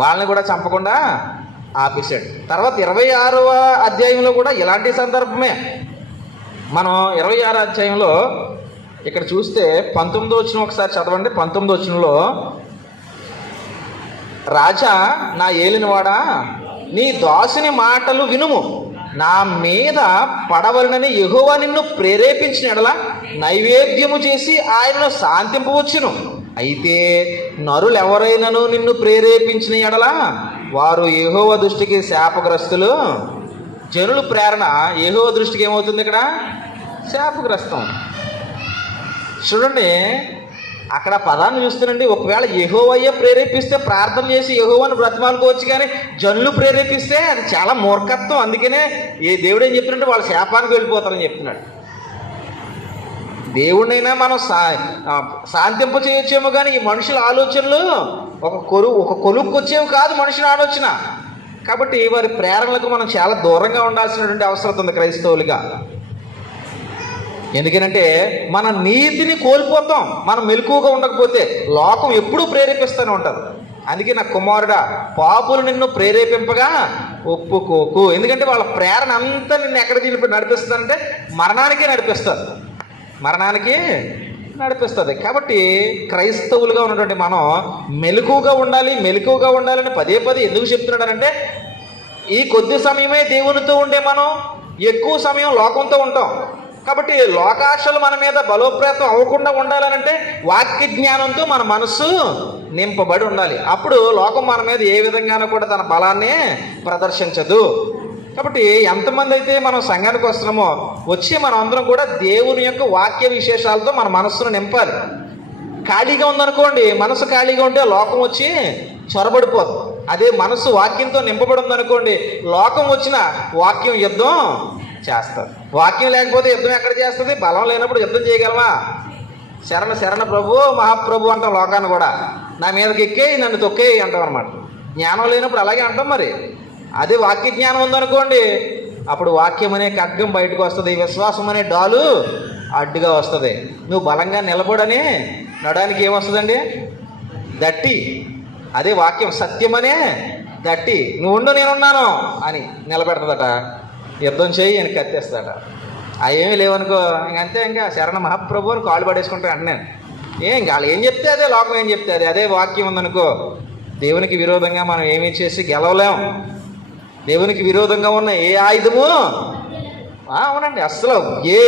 వాళ్ళని కూడా చంపకుండా ఆపేశాడు. తర్వాత 26వ అధ్యాయంలో కూడా ఇలాంటి సందర్భమే. మనం 26వ అధ్యాయంలో ఇక్కడ చూస్తే 19వ వచనం ఒకసారి చదవండి. 19వ వచనంలో, రాజా నా ఏలినవాడా నీ దాసుని మాటలు వినుము, నా మీద పడవలనని యెహోవా నిన్ను ప్రేరేపించిన ఎడల నైవేద్యము చేసి ఆయనను శాంతింపవచ్చును. అయితే నరులు ఎవరైనాను నిన్ను ప్రేరేపించిన ఎడల వారు యెహోవా దృష్టికి శాపగ్రస్తులు. జనుల ప్రేరణ యెహోవా దృష్టికి ఏమవుతుంది? ఇక్కడ శాపగ్రస్తం. చూడండి అక్కడ పదాన్ని చూస్తానండి. ఒకవేళ యెహోవాయే ప్రేరేపిస్తే ప్రార్థన చేసి యెహోవాను బ్రతిమాలుకోవచ్చు, కానీ జనులు ప్రేరేపిస్తే అది చాలా మూర్ఖత్వం. అందుకనే దేవుడు ఏం చెప్తున్నట్టు వాళ్ళు శాపానికి వెళ్ళిపోతారని చెప్తున్నాడు. దేవుడినైనా మనం శాంతింప చేయొచ్చేమో, కానీ ఈ మనుషుల ఆలోచనలు ఒక కొలుక్కు వచ్చేవి కాదు మనుషుల ఆలోచన. కాబట్టి వారి ప్రేరణలకు మనం చాలా దూరంగా ఉండాల్సినటువంటి అవసరం ఉంది క్రైస్తవులుగా. ఎందుకనంటే మన నీతిని కోల్పోతాం మనం మెలకువగా ఉండకపోతే. లోకం ఎప్పుడూ ప్రేరేపిస్తూనే ఉంటుంది. అందుకే నా కుమారుడా, పాపులు నిన్ను ప్రేరేపింపగా ఒప్పుకోకు. ఎందుకంటే వాళ్ళ ప్రేరణ అంతా నిన్ను ఎక్కడ నడిపిస్తుందంటే మరణానికే నడిపిస్తుంది. కాబట్టి క్రైస్తవులుగా ఉన్నటువంటి మనం మెలకువగా ఉండాలని పదే ఎందుకు చెప్తున్నాడనంటే, ఈ కొద్ది సమయమే దేవునితో ఉండే మనం ఎక్కువ సమయం లోకంతో ఉంటాం. కాబట్టి లోకాశలు మన మీద బలోపేతం అవ్వకుండా ఉండాలనంటే వాక్య జ్ఞానంతో మన మనస్సు నింపబడి ఉండాలి. అప్పుడు లోకం మన మీద ఏ విధంగానూ కూడా తన బలాన్ని ప్రదర్శించదు. కాబట్టి ఎంతమంది అయితే మనం సంఘానికి వస్తున్నామో వచ్చి మనం అందరం కూడా దేవుని యొక్క వాక్య విశేషాలతో మన మనస్సును నింపాలి. ఖాళీగా ఉందనుకోండి, మనసు ఖాళీగా ఉంటే లోకం వచ్చి చొరబడిపోదు. అదే మనసు వాక్యంతో నింపబడి ఉందనుకోండి, లోకం వచ్చిన వాక్యం యుద్ధం చేస్తుంది. వాక్యం లేకపోతే యుద్ధం ఎక్కడ చేస్తుంది? బలం లేనప్పుడు యుద్ధం చేయగలమా? శరణ ప్రభు మహాప్రభు అంటాం లోకాన్ని కూడా. నా మీదకి ఎక్కేయి నన్ను తొక్కేయి అంటాం అనమాట. జ్ఞానం లేనప్పుడు అలాగే అంటాం. మరి అదే వాక్య జ్ఞానం ఉందనుకోండి, అప్పుడు వాక్యం అనే ఖడ్గం బయటకు వస్తుంది, విశ్వాసం అనే డాలు అడ్డుగా వస్తుంది. నువ్వు బలంగా నిలబడని నడానికి ఏమొస్తుందండి? దట్టి. అదే వాక్యం సత్యమనే దట్టి నువ్వు ఉండు నేనున్నాను అని నిలబెడతాదట. యుద్ధం చేయి అని కత్తేస్తాడ. అవేమీ లేవనుకో ఇంకంతే, ఇంకా శరణ మహాప్రభు అని కాళ్ళు పడేసుకుంటా అంటే వాళ్ళు ఏం చెప్తే అదే, లోకం ఏం చెప్తే అదే వాక్యం ఉందనుకో, దేవునికి విరోధంగా మనం ఏమీ చేసి గెలవలేం. దేవునికి విరోధంగా ఉన్న ఏ ఆయుధము అవునండి అస్సలు ఏ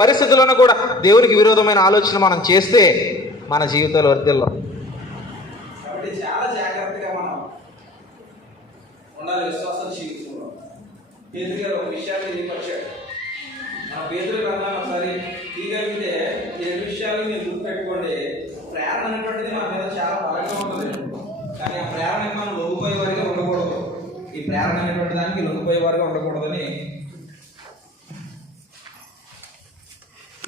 పరిస్థితుల్లోనూ కూడా దేవునికి విరోధమైన ఆలోచన మనం చేస్తే మన జీవితాలు వర్తిల్లం. కాబట్టి చాలా జాగ్రత్తగా మనం ఉండాలి విశ్వాసం జీవితంలో. పేతురు గారు ఒక విషయాన్ని చెప్పాడు. మన పేతురు గ్రంథాన్ని ఒకసారి తీయగలిగితే ఈ 2 విషయాలు మీరు గుర్తుపెట్టుకోండి. ప్రేరణ అనేటువంటిది మన మీద చాలా బలంగా ఉంటుంది, కానీ ఆ ప్రేరణకి మనం లొంగిపోయే వారిగా ఉండకూడదు. ఈ ప్రేరణ అనేటువంటి దానికి లొంగిపోయే వారిగా ఉండకూడదని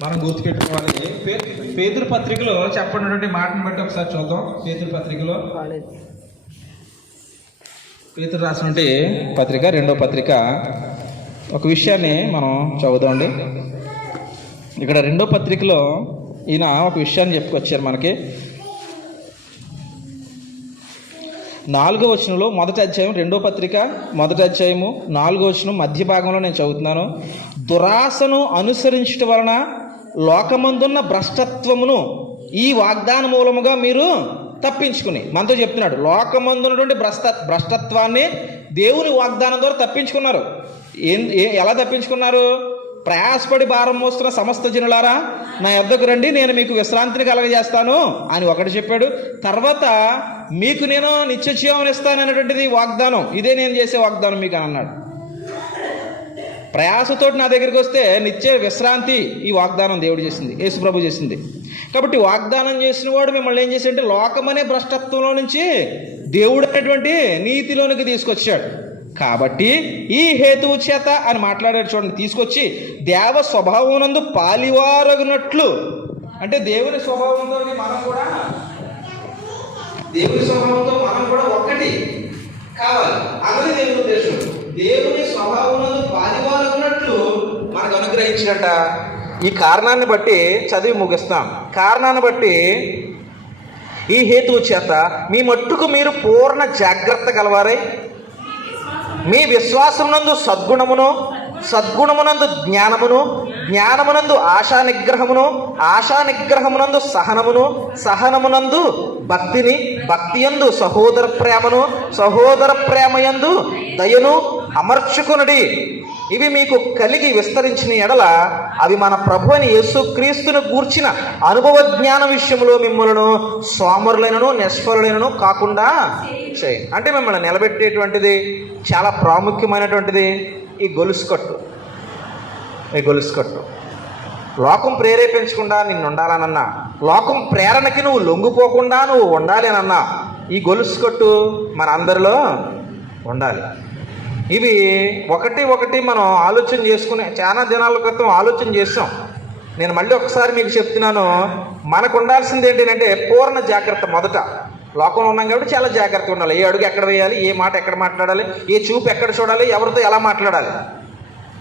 మనం గుర్తుపెట్టుకోవాలి. పేతురు పత్రికలో చెప్పినటువంటి మాటను బట్టి ఒకసారి చూద్దాం. పేతురు పత్రికలో పేతురు రాసినటువంటి పత్రిక 2వ పత్రిక ఒక విషయాన్ని మనం చదువుదామండి. ఇక్కడ 2వ పత్రికలో ఈయన ఒక విషయాన్ని చెప్పుకొచ్చారు మనకి. 4వ వచనంలో, మొదటి అధ్యాయం 2వ పత్రిక మొదటి అధ్యాయము 4వ వచనం మధ్య భాగంలో నేను చదువుతున్నాను. దురాశను అనుసరించడం వలన లోకమందున్న భ్రష్టత్వమును ఈ వాగ్దాన మూలముగా మీరు తప్పించుకుని, మనతో చెప్తున్నాడు, లోకమందున్నటువంటి భ్రష్టత్వాన్ని దేవుని వాగ్దానం ద్వారా తప్పించుకున్నారు. ఎలా తప్పించుకున్నారు? ప్రయాసపడి భారం మోస్తున్న సమస్త జనులారా నా యొద్దకు రండి, నేను మీకు విశ్రాంతిని కలగజేస్తాను అని ఒకటి చెప్పాడు. తర్వాత మీకు నేను నిత్య జీవం ఇస్తాను అనేటువంటిది వాగ్దానం. ఇదే నేను చేసే వాగ్దానం మీకు అని అన్నాడు. ప్రయాసతోటి నా దగ్గరికి వస్తే నిత్య విశ్రాంతి, ఈ వాగ్దానం దేవుడు చేసింది, యేసుప్రభు చేసింది. కాబట్టి వాగ్దానం చేసిన వాడు మిమ్మల్ని ఏం చేశాడంటే లోకమనే భ్రష్టత్వంలో నుంచి దేవుడు అనేటువంటి నీతిలోనికి తీసుకొచ్చాడు. కాబట్టి ఈ హేతువు చేత అని మాట్లాడాడు చూడండి, తీసుకొచ్చి దేవ స్వభావమునందు పాలివారగునట్లు, అంటే దేవుని స్వభావంతో మనం కూడా, దేవుని స్వభావంతో మనం కూడా ఒక్కటి కావాలి అన్నది దేవుని ఉద్దేశం. దేవుని స్వభావమునందు పాలివారగునట్లు మనకు అనుగ్రహించినట్ట. ఈ కారణాన్ని బట్టి చదివి ముగిస్తాం. కారణాన్ని బట్టి ఈ హేతువు చేత మీ మట్టుకు మీరు పూర్ణ జాగ్రత్త గలవారై మీ విశ్వాసమునందు సద్గుణమును, సద్గుణమునందు జ్ఞానమును, జ్ఞానమునందు ఆశానిగ్రహమును, ఆశానిగ్రహమునందు సహనమును, సహనమునందు భక్తిని, భక్తియందు సహోదర ప్రేమను, సహోదర ప్రేమయందు దయను అమర్చుకునడి. ఇవి మీకు కలిగి విస్తరించిన ఎడల అవి మన ప్రభు అయిన యేసుక్రీస్తును గూర్చిన అనుభవ జ్ఞాన విషయంలో మిమ్మల్ని సోమరులైనను నిష్ఫలులైనను కాకుండా చేయండి. అంటే మిమ్మల్ని నిలబెట్టేటువంటిది చాలా ప్రాముఖ్యమైనటువంటిది ఈ గొలుసు కట్టు. ఈ గొలుసు కట్టు లోకం ప్రేరేపించకుండా నిన్ను ఉండాలనన్నా, లోకం ప్రేరణకి నువ్వు లొంగిపోకుండా నువ్వు ఉండాలి అనన్నా, ఈ గొలుసు కట్టు మన అందరిలో ఉండాలి. ఇవి ఒకటి మనం ఆలోచన చేసుకునే, చాలా దినాల క్రితం ఆలోచన చేస్తాం. నేను మళ్ళీ ఒకసారి మీకు చెప్తున్నాను, మనకు ఉండాల్సింది ఏంటంటే పూర్ణ జాగ్రత్త. మొదట లోకంలో ఉన్నాం కాబట్టి చాలా జాగ్రత్తగా ఉండాలి. ఏ అడుగు ఎక్కడ వేయాలి, ఏ మాట ఎక్కడ మాట్లాడాలి, ఏ చూపు ఎక్కడ చూడాలి, ఎవరితో ఎలా మాట్లాడాలి.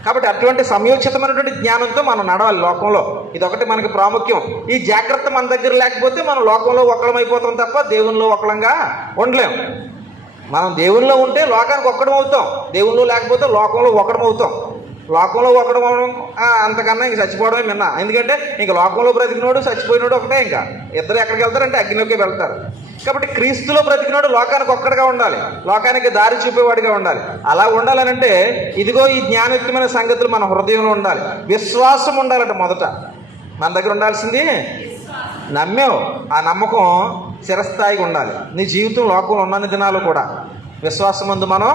కాబట్టి అటువంటి సంయోచితమైనటువంటి జ్ఞానంతో మనం నడవాలి లోకంలో. ఇదొకటి మనకి ప్రాముఖ్యం. ఈ జాగ్రత్త మన దగ్గర లేకపోతే మనం లోకంలో ఒకళ్ళమైపోతాం తప్ప దేవునిలో ఒకళ్ళంగా ఉండలేం. మనం దేవునిలో ఉంటే లోకానికి ఒక్కడం అవుతాం, దేవునిలో లేకపోతే లోకంలో ఒకడం అవుతాం. లోకంలో ఒకడం అవడం అంతకన్నా ఇంక చచ్చిపోవడమే మిన్నా. ఎందుకంటే ఇంక లోకంలో బ్రతికినోడు చచ్చిపోయినోడు ఒకటే. ఇంకా ఇద్దరు ఎక్కడికి వెళ్తారంటే అగ్నిలోకి వెళ్తారు. కాబట్టి క్రీస్తులో బ్రతికినోడు లోకానికి ఒక్కడిగా ఉండాలి, లోకానికి దారి చూపేవాడిగా ఉండాలి. అలా ఉండాలనంటే ఇదిగో ఈ జ్ఞానయుక్తమైన సంగతులు మన హృదయంలో ఉండాలి. విశ్వాసం ఉండాలంటే మొదట మన దగ్గర ఉండాల్సింది నమ్మేవు. ఆ నమ్మకం చిరస్థాయిగా ఉండాలి. నీ జీవితం లోకంలో ఉన్న దినాలు కూడా విశ్వాసం ముందు మనం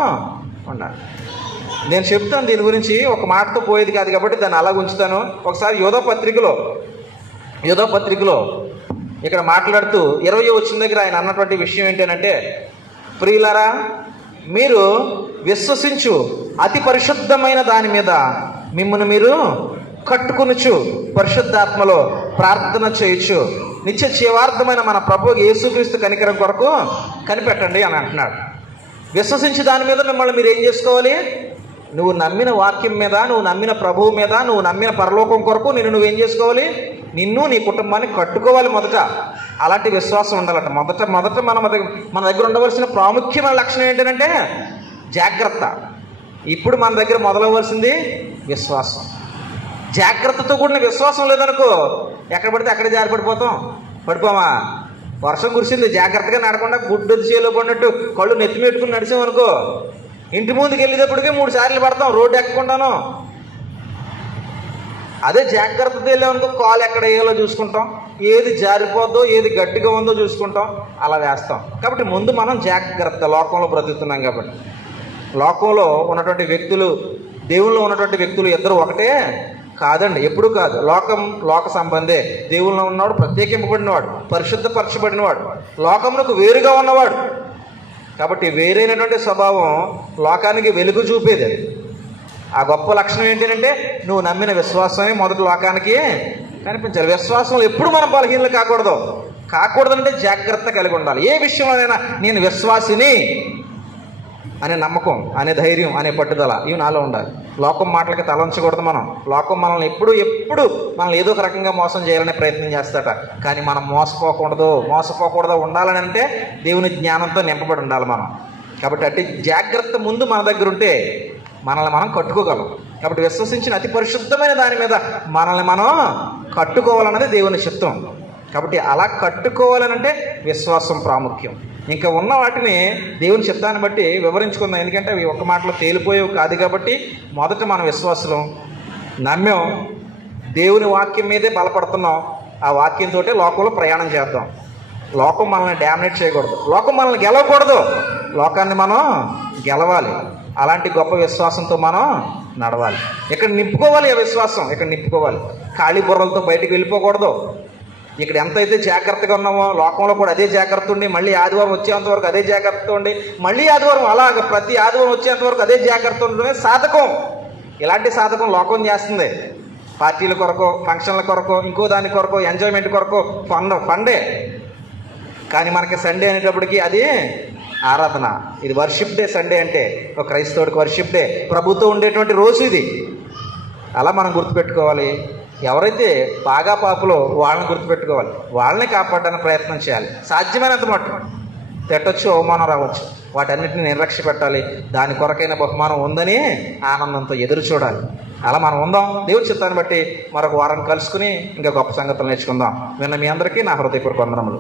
ఉండాలి. నేను చెప్తాను దీని గురించి, ఒక మాటతో పోయేది కాదు కాబట్టి దాన్ని అలా ఉంచుతాను. ఒకసారి యోధా పత్రికలో ఇక్కడ మాట్లాడుతూ 20వ వచనం దగ్గర ఆయన అన్నటువంటి విషయం ఏంటంటే, ప్రియులారా మీరు విశ్వసించు అతి పరిశుద్ధమైన దాని మీద మిమ్మల్ని మీరు కట్టుకొనుచు పరిశుద్ధాత్మలో ప్రార్థన చేయొచ్చు నిత్య జీవార్థమైన మన ప్రభు యేసుక్రీస్తు కనికరం కొరకు కనిపెట్టండి అని అంటున్నాడు. విశ్వసించి దాని మీద మిమ్మల్ని మీరు ఏం చేసుకోవాలి? నువ్వు నమ్మిన వాక్యం మీద, నువ్వు నమ్మిన ప్రభువు మీద, నువ్వు నమ్మిన పరలోకం కొరకు నువ్వేం చేసుకోవాలి? నిన్ను నీ కుటుంబాన్ని కట్టుకోవాలి. మొదట అలాంటి విశ్వాసం ఉండాలట. మొదట మన దగ్గర ఉండవలసిన ప్రాముఖ్యమైన లక్షణం ఏంటంటే జాగ్రత్త. ఇప్పుడు మన దగ్గర మొదలవలసింది విశ్వాసం. జాగ్రత్తతో కూడిన విశ్వాసం లేదనుకో ఎక్కడ పడితే అక్కడ జారి పడిపోమా. వర్షం కురిసింది, జాగ్రత్తగా నడకుండా గుడ్డు చేలో పడినట్టు కళ్ళు నెత్తి పెట్టుకుని నడిచామనుకో ఇంటి ముందుకు వెళ్ళేటప్పటికే 3 సార్లు పడతాం రోడ్డు ఎక్కకుండాను. అదే జాగ్రత్తతో వెళ్ళామనుకో కాలు ఎక్కడ వేయాలో చూసుకుంటాం, ఏది జారిపోద్దో ఏది గట్టిగా ఉందో చూసుకుంటాం, అలా వేస్తాం. కాబట్టి ముందు మనం జాగ్రత్త. లోకంలో బ్రతుకుతున్నాం కాబట్టి లోకంలో ఉన్నటువంటి వ్యక్తులు, దేవుల్లో ఉన్నటువంటి వ్యక్తులు ఇద్దరు ఒకటే కాదండి, ఎప్పుడు కాదు. లోక సంబంధే. దేవుల్లో ఉన్నవాడు ప్రత్యేకింపబడినవాడు, పరిశుద్ధపరచబడినవాడు, లోకమునకు వేరుగా ఉన్నవాడు. కాబట్టి వేరైనటువంటి స్వభావం లోకానికి వెలుగు చూపేది. ఆ గొప్ప లక్షణం ఏంటంటే నువ్వు నమ్మిన విశ్వాసమే మొదటి లోకానికి కనిపించాలి. విశ్వాసంలో ఎప్పుడు మనం బలహీనలు కాకూడదంటే జాగ్రత్త కలిగి ఉండాలి. ఏ విషయంలోనైనా నేను విశ్వాసిని, అనే నమ్మకం, అనే ధైర్యం, అనే పట్టుదల ఇవి నాలో ఉండాలి. లోకం మాటలకి తలంచకూడదు మనం. లోకం మనల్ని ఎప్పుడు మనల్ని ఏదో ఒక రకంగా మోసం చేయాలనే ప్రయత్నం చేస్తాట. కానీ మనం మోసపోకూడదు ఉండాలని అంటే దేవుని జ్ఞానంతో నింపబడి ఉండాలి మనం. కాబట్టి అట్టి జాగ్రత్త ముందు మన దగ్గర ఉంటే మనల్ని మనం కట్టుకోగలం. కాబట్టి విశ్వసించిన అతి పరిశుద్ధమైన దాని మీద మనల్ని మనం కట్టుకోవాలన్నది దేవుని చిత్తం. కాబట్టి అలా కట్టుకోవాలనంటే విశ్వాసం ప్రాముఖ్యం. ఇంకా ఉన్న వాటిని దేవుని చిత్తాన్ని బట్టి వివరించుకుందాం. ఎందుకంటే అవి ఒక్క మాటలో తేలిపోయేవి కాదు. కాబట్టి మొదట మనం విశ్వాసం నమ్మాం, దేవుని వాక్యం మీదే బలపడుతున్నాం. ఆ వాక్యంతో లోకంలో ప్రయాణం చేద్దాం. లోకం మనల్ని డామినేట్ చేయకూడదు, లోకం మనల్ని గెలవకూడదు, లోకాన్ని మనం గెలవాలి. అలాంటి గొప్ప విశ్వాసంతో మనం నడవాలి. ఇక్కడ నింపుకోవాలి ఆ విశ్వాసం, ఇక్కడ నింపుకోవాలి. ఖాళీ బుర్రలతో బయటికి వెళ్ళిపోకూడదు. ఇక్కడ ఎంతైతే జాగ్రత్తగా ఉన్నామో లోకంలో కూడా అదే జాగ్రత్త ఉండి, మళ్ళీ ఆదివారం వచ్చేంత వరకు అదే జాగ్రత్త ఉండి, మళ్ళీ ఆదివారం అలాగ ప్రతి ఆదివారం వచ్చేంత వరకు అదే జాగ్రత్త ఉండడమే సాధకం. ఇలాంటి సాధకం లోకం చేస్తుంది. పార్టీల కొరకు, ఫంక్షన్ల కొరకు, ఇంకో దాని కొరకు, ఎంజాయ్మెంట్ కొరకు ఫండే. కానీ మనకి సండే అనేటప్పటికీ అది ఆరాధన. ఇది వర్షిప్ డే. సండే అంటే ఒక క్రైస్తవుడికి వర్షిప్ డే, ప్రభుత్వం ఉండేటువంటి రోజు ఇది. అలా మనం గుర్తుపెట్టుకోవాలి. ఎవరైతే బాగా పాపులో వాళ్ళని గుర్తుపెట్టుకోవాలి, వాళ్ళని కాపాడడానికి ప్రయత్నం చేయాలి. సాధ్యమైనంత మట్టు తిట్టొచ్చు, అవమానం రావచ్చు, వాటన్నిటిని నిర్లక్ష్య పెట్టాలి. దాని కొరకైన బహుమానం ఉందని ఆనందంతో ఎదురు చూడాలి. అలా మనం ఉందాం. దేవుడి చిత్తాన్ని బట్టి మరొక వారం కలుసుకుని ఇంకా గొప్ప సంగతులు నేర్చుకుందాం. విన్న మీ అందరికీ నా హృదయపూర్వక వందనములు.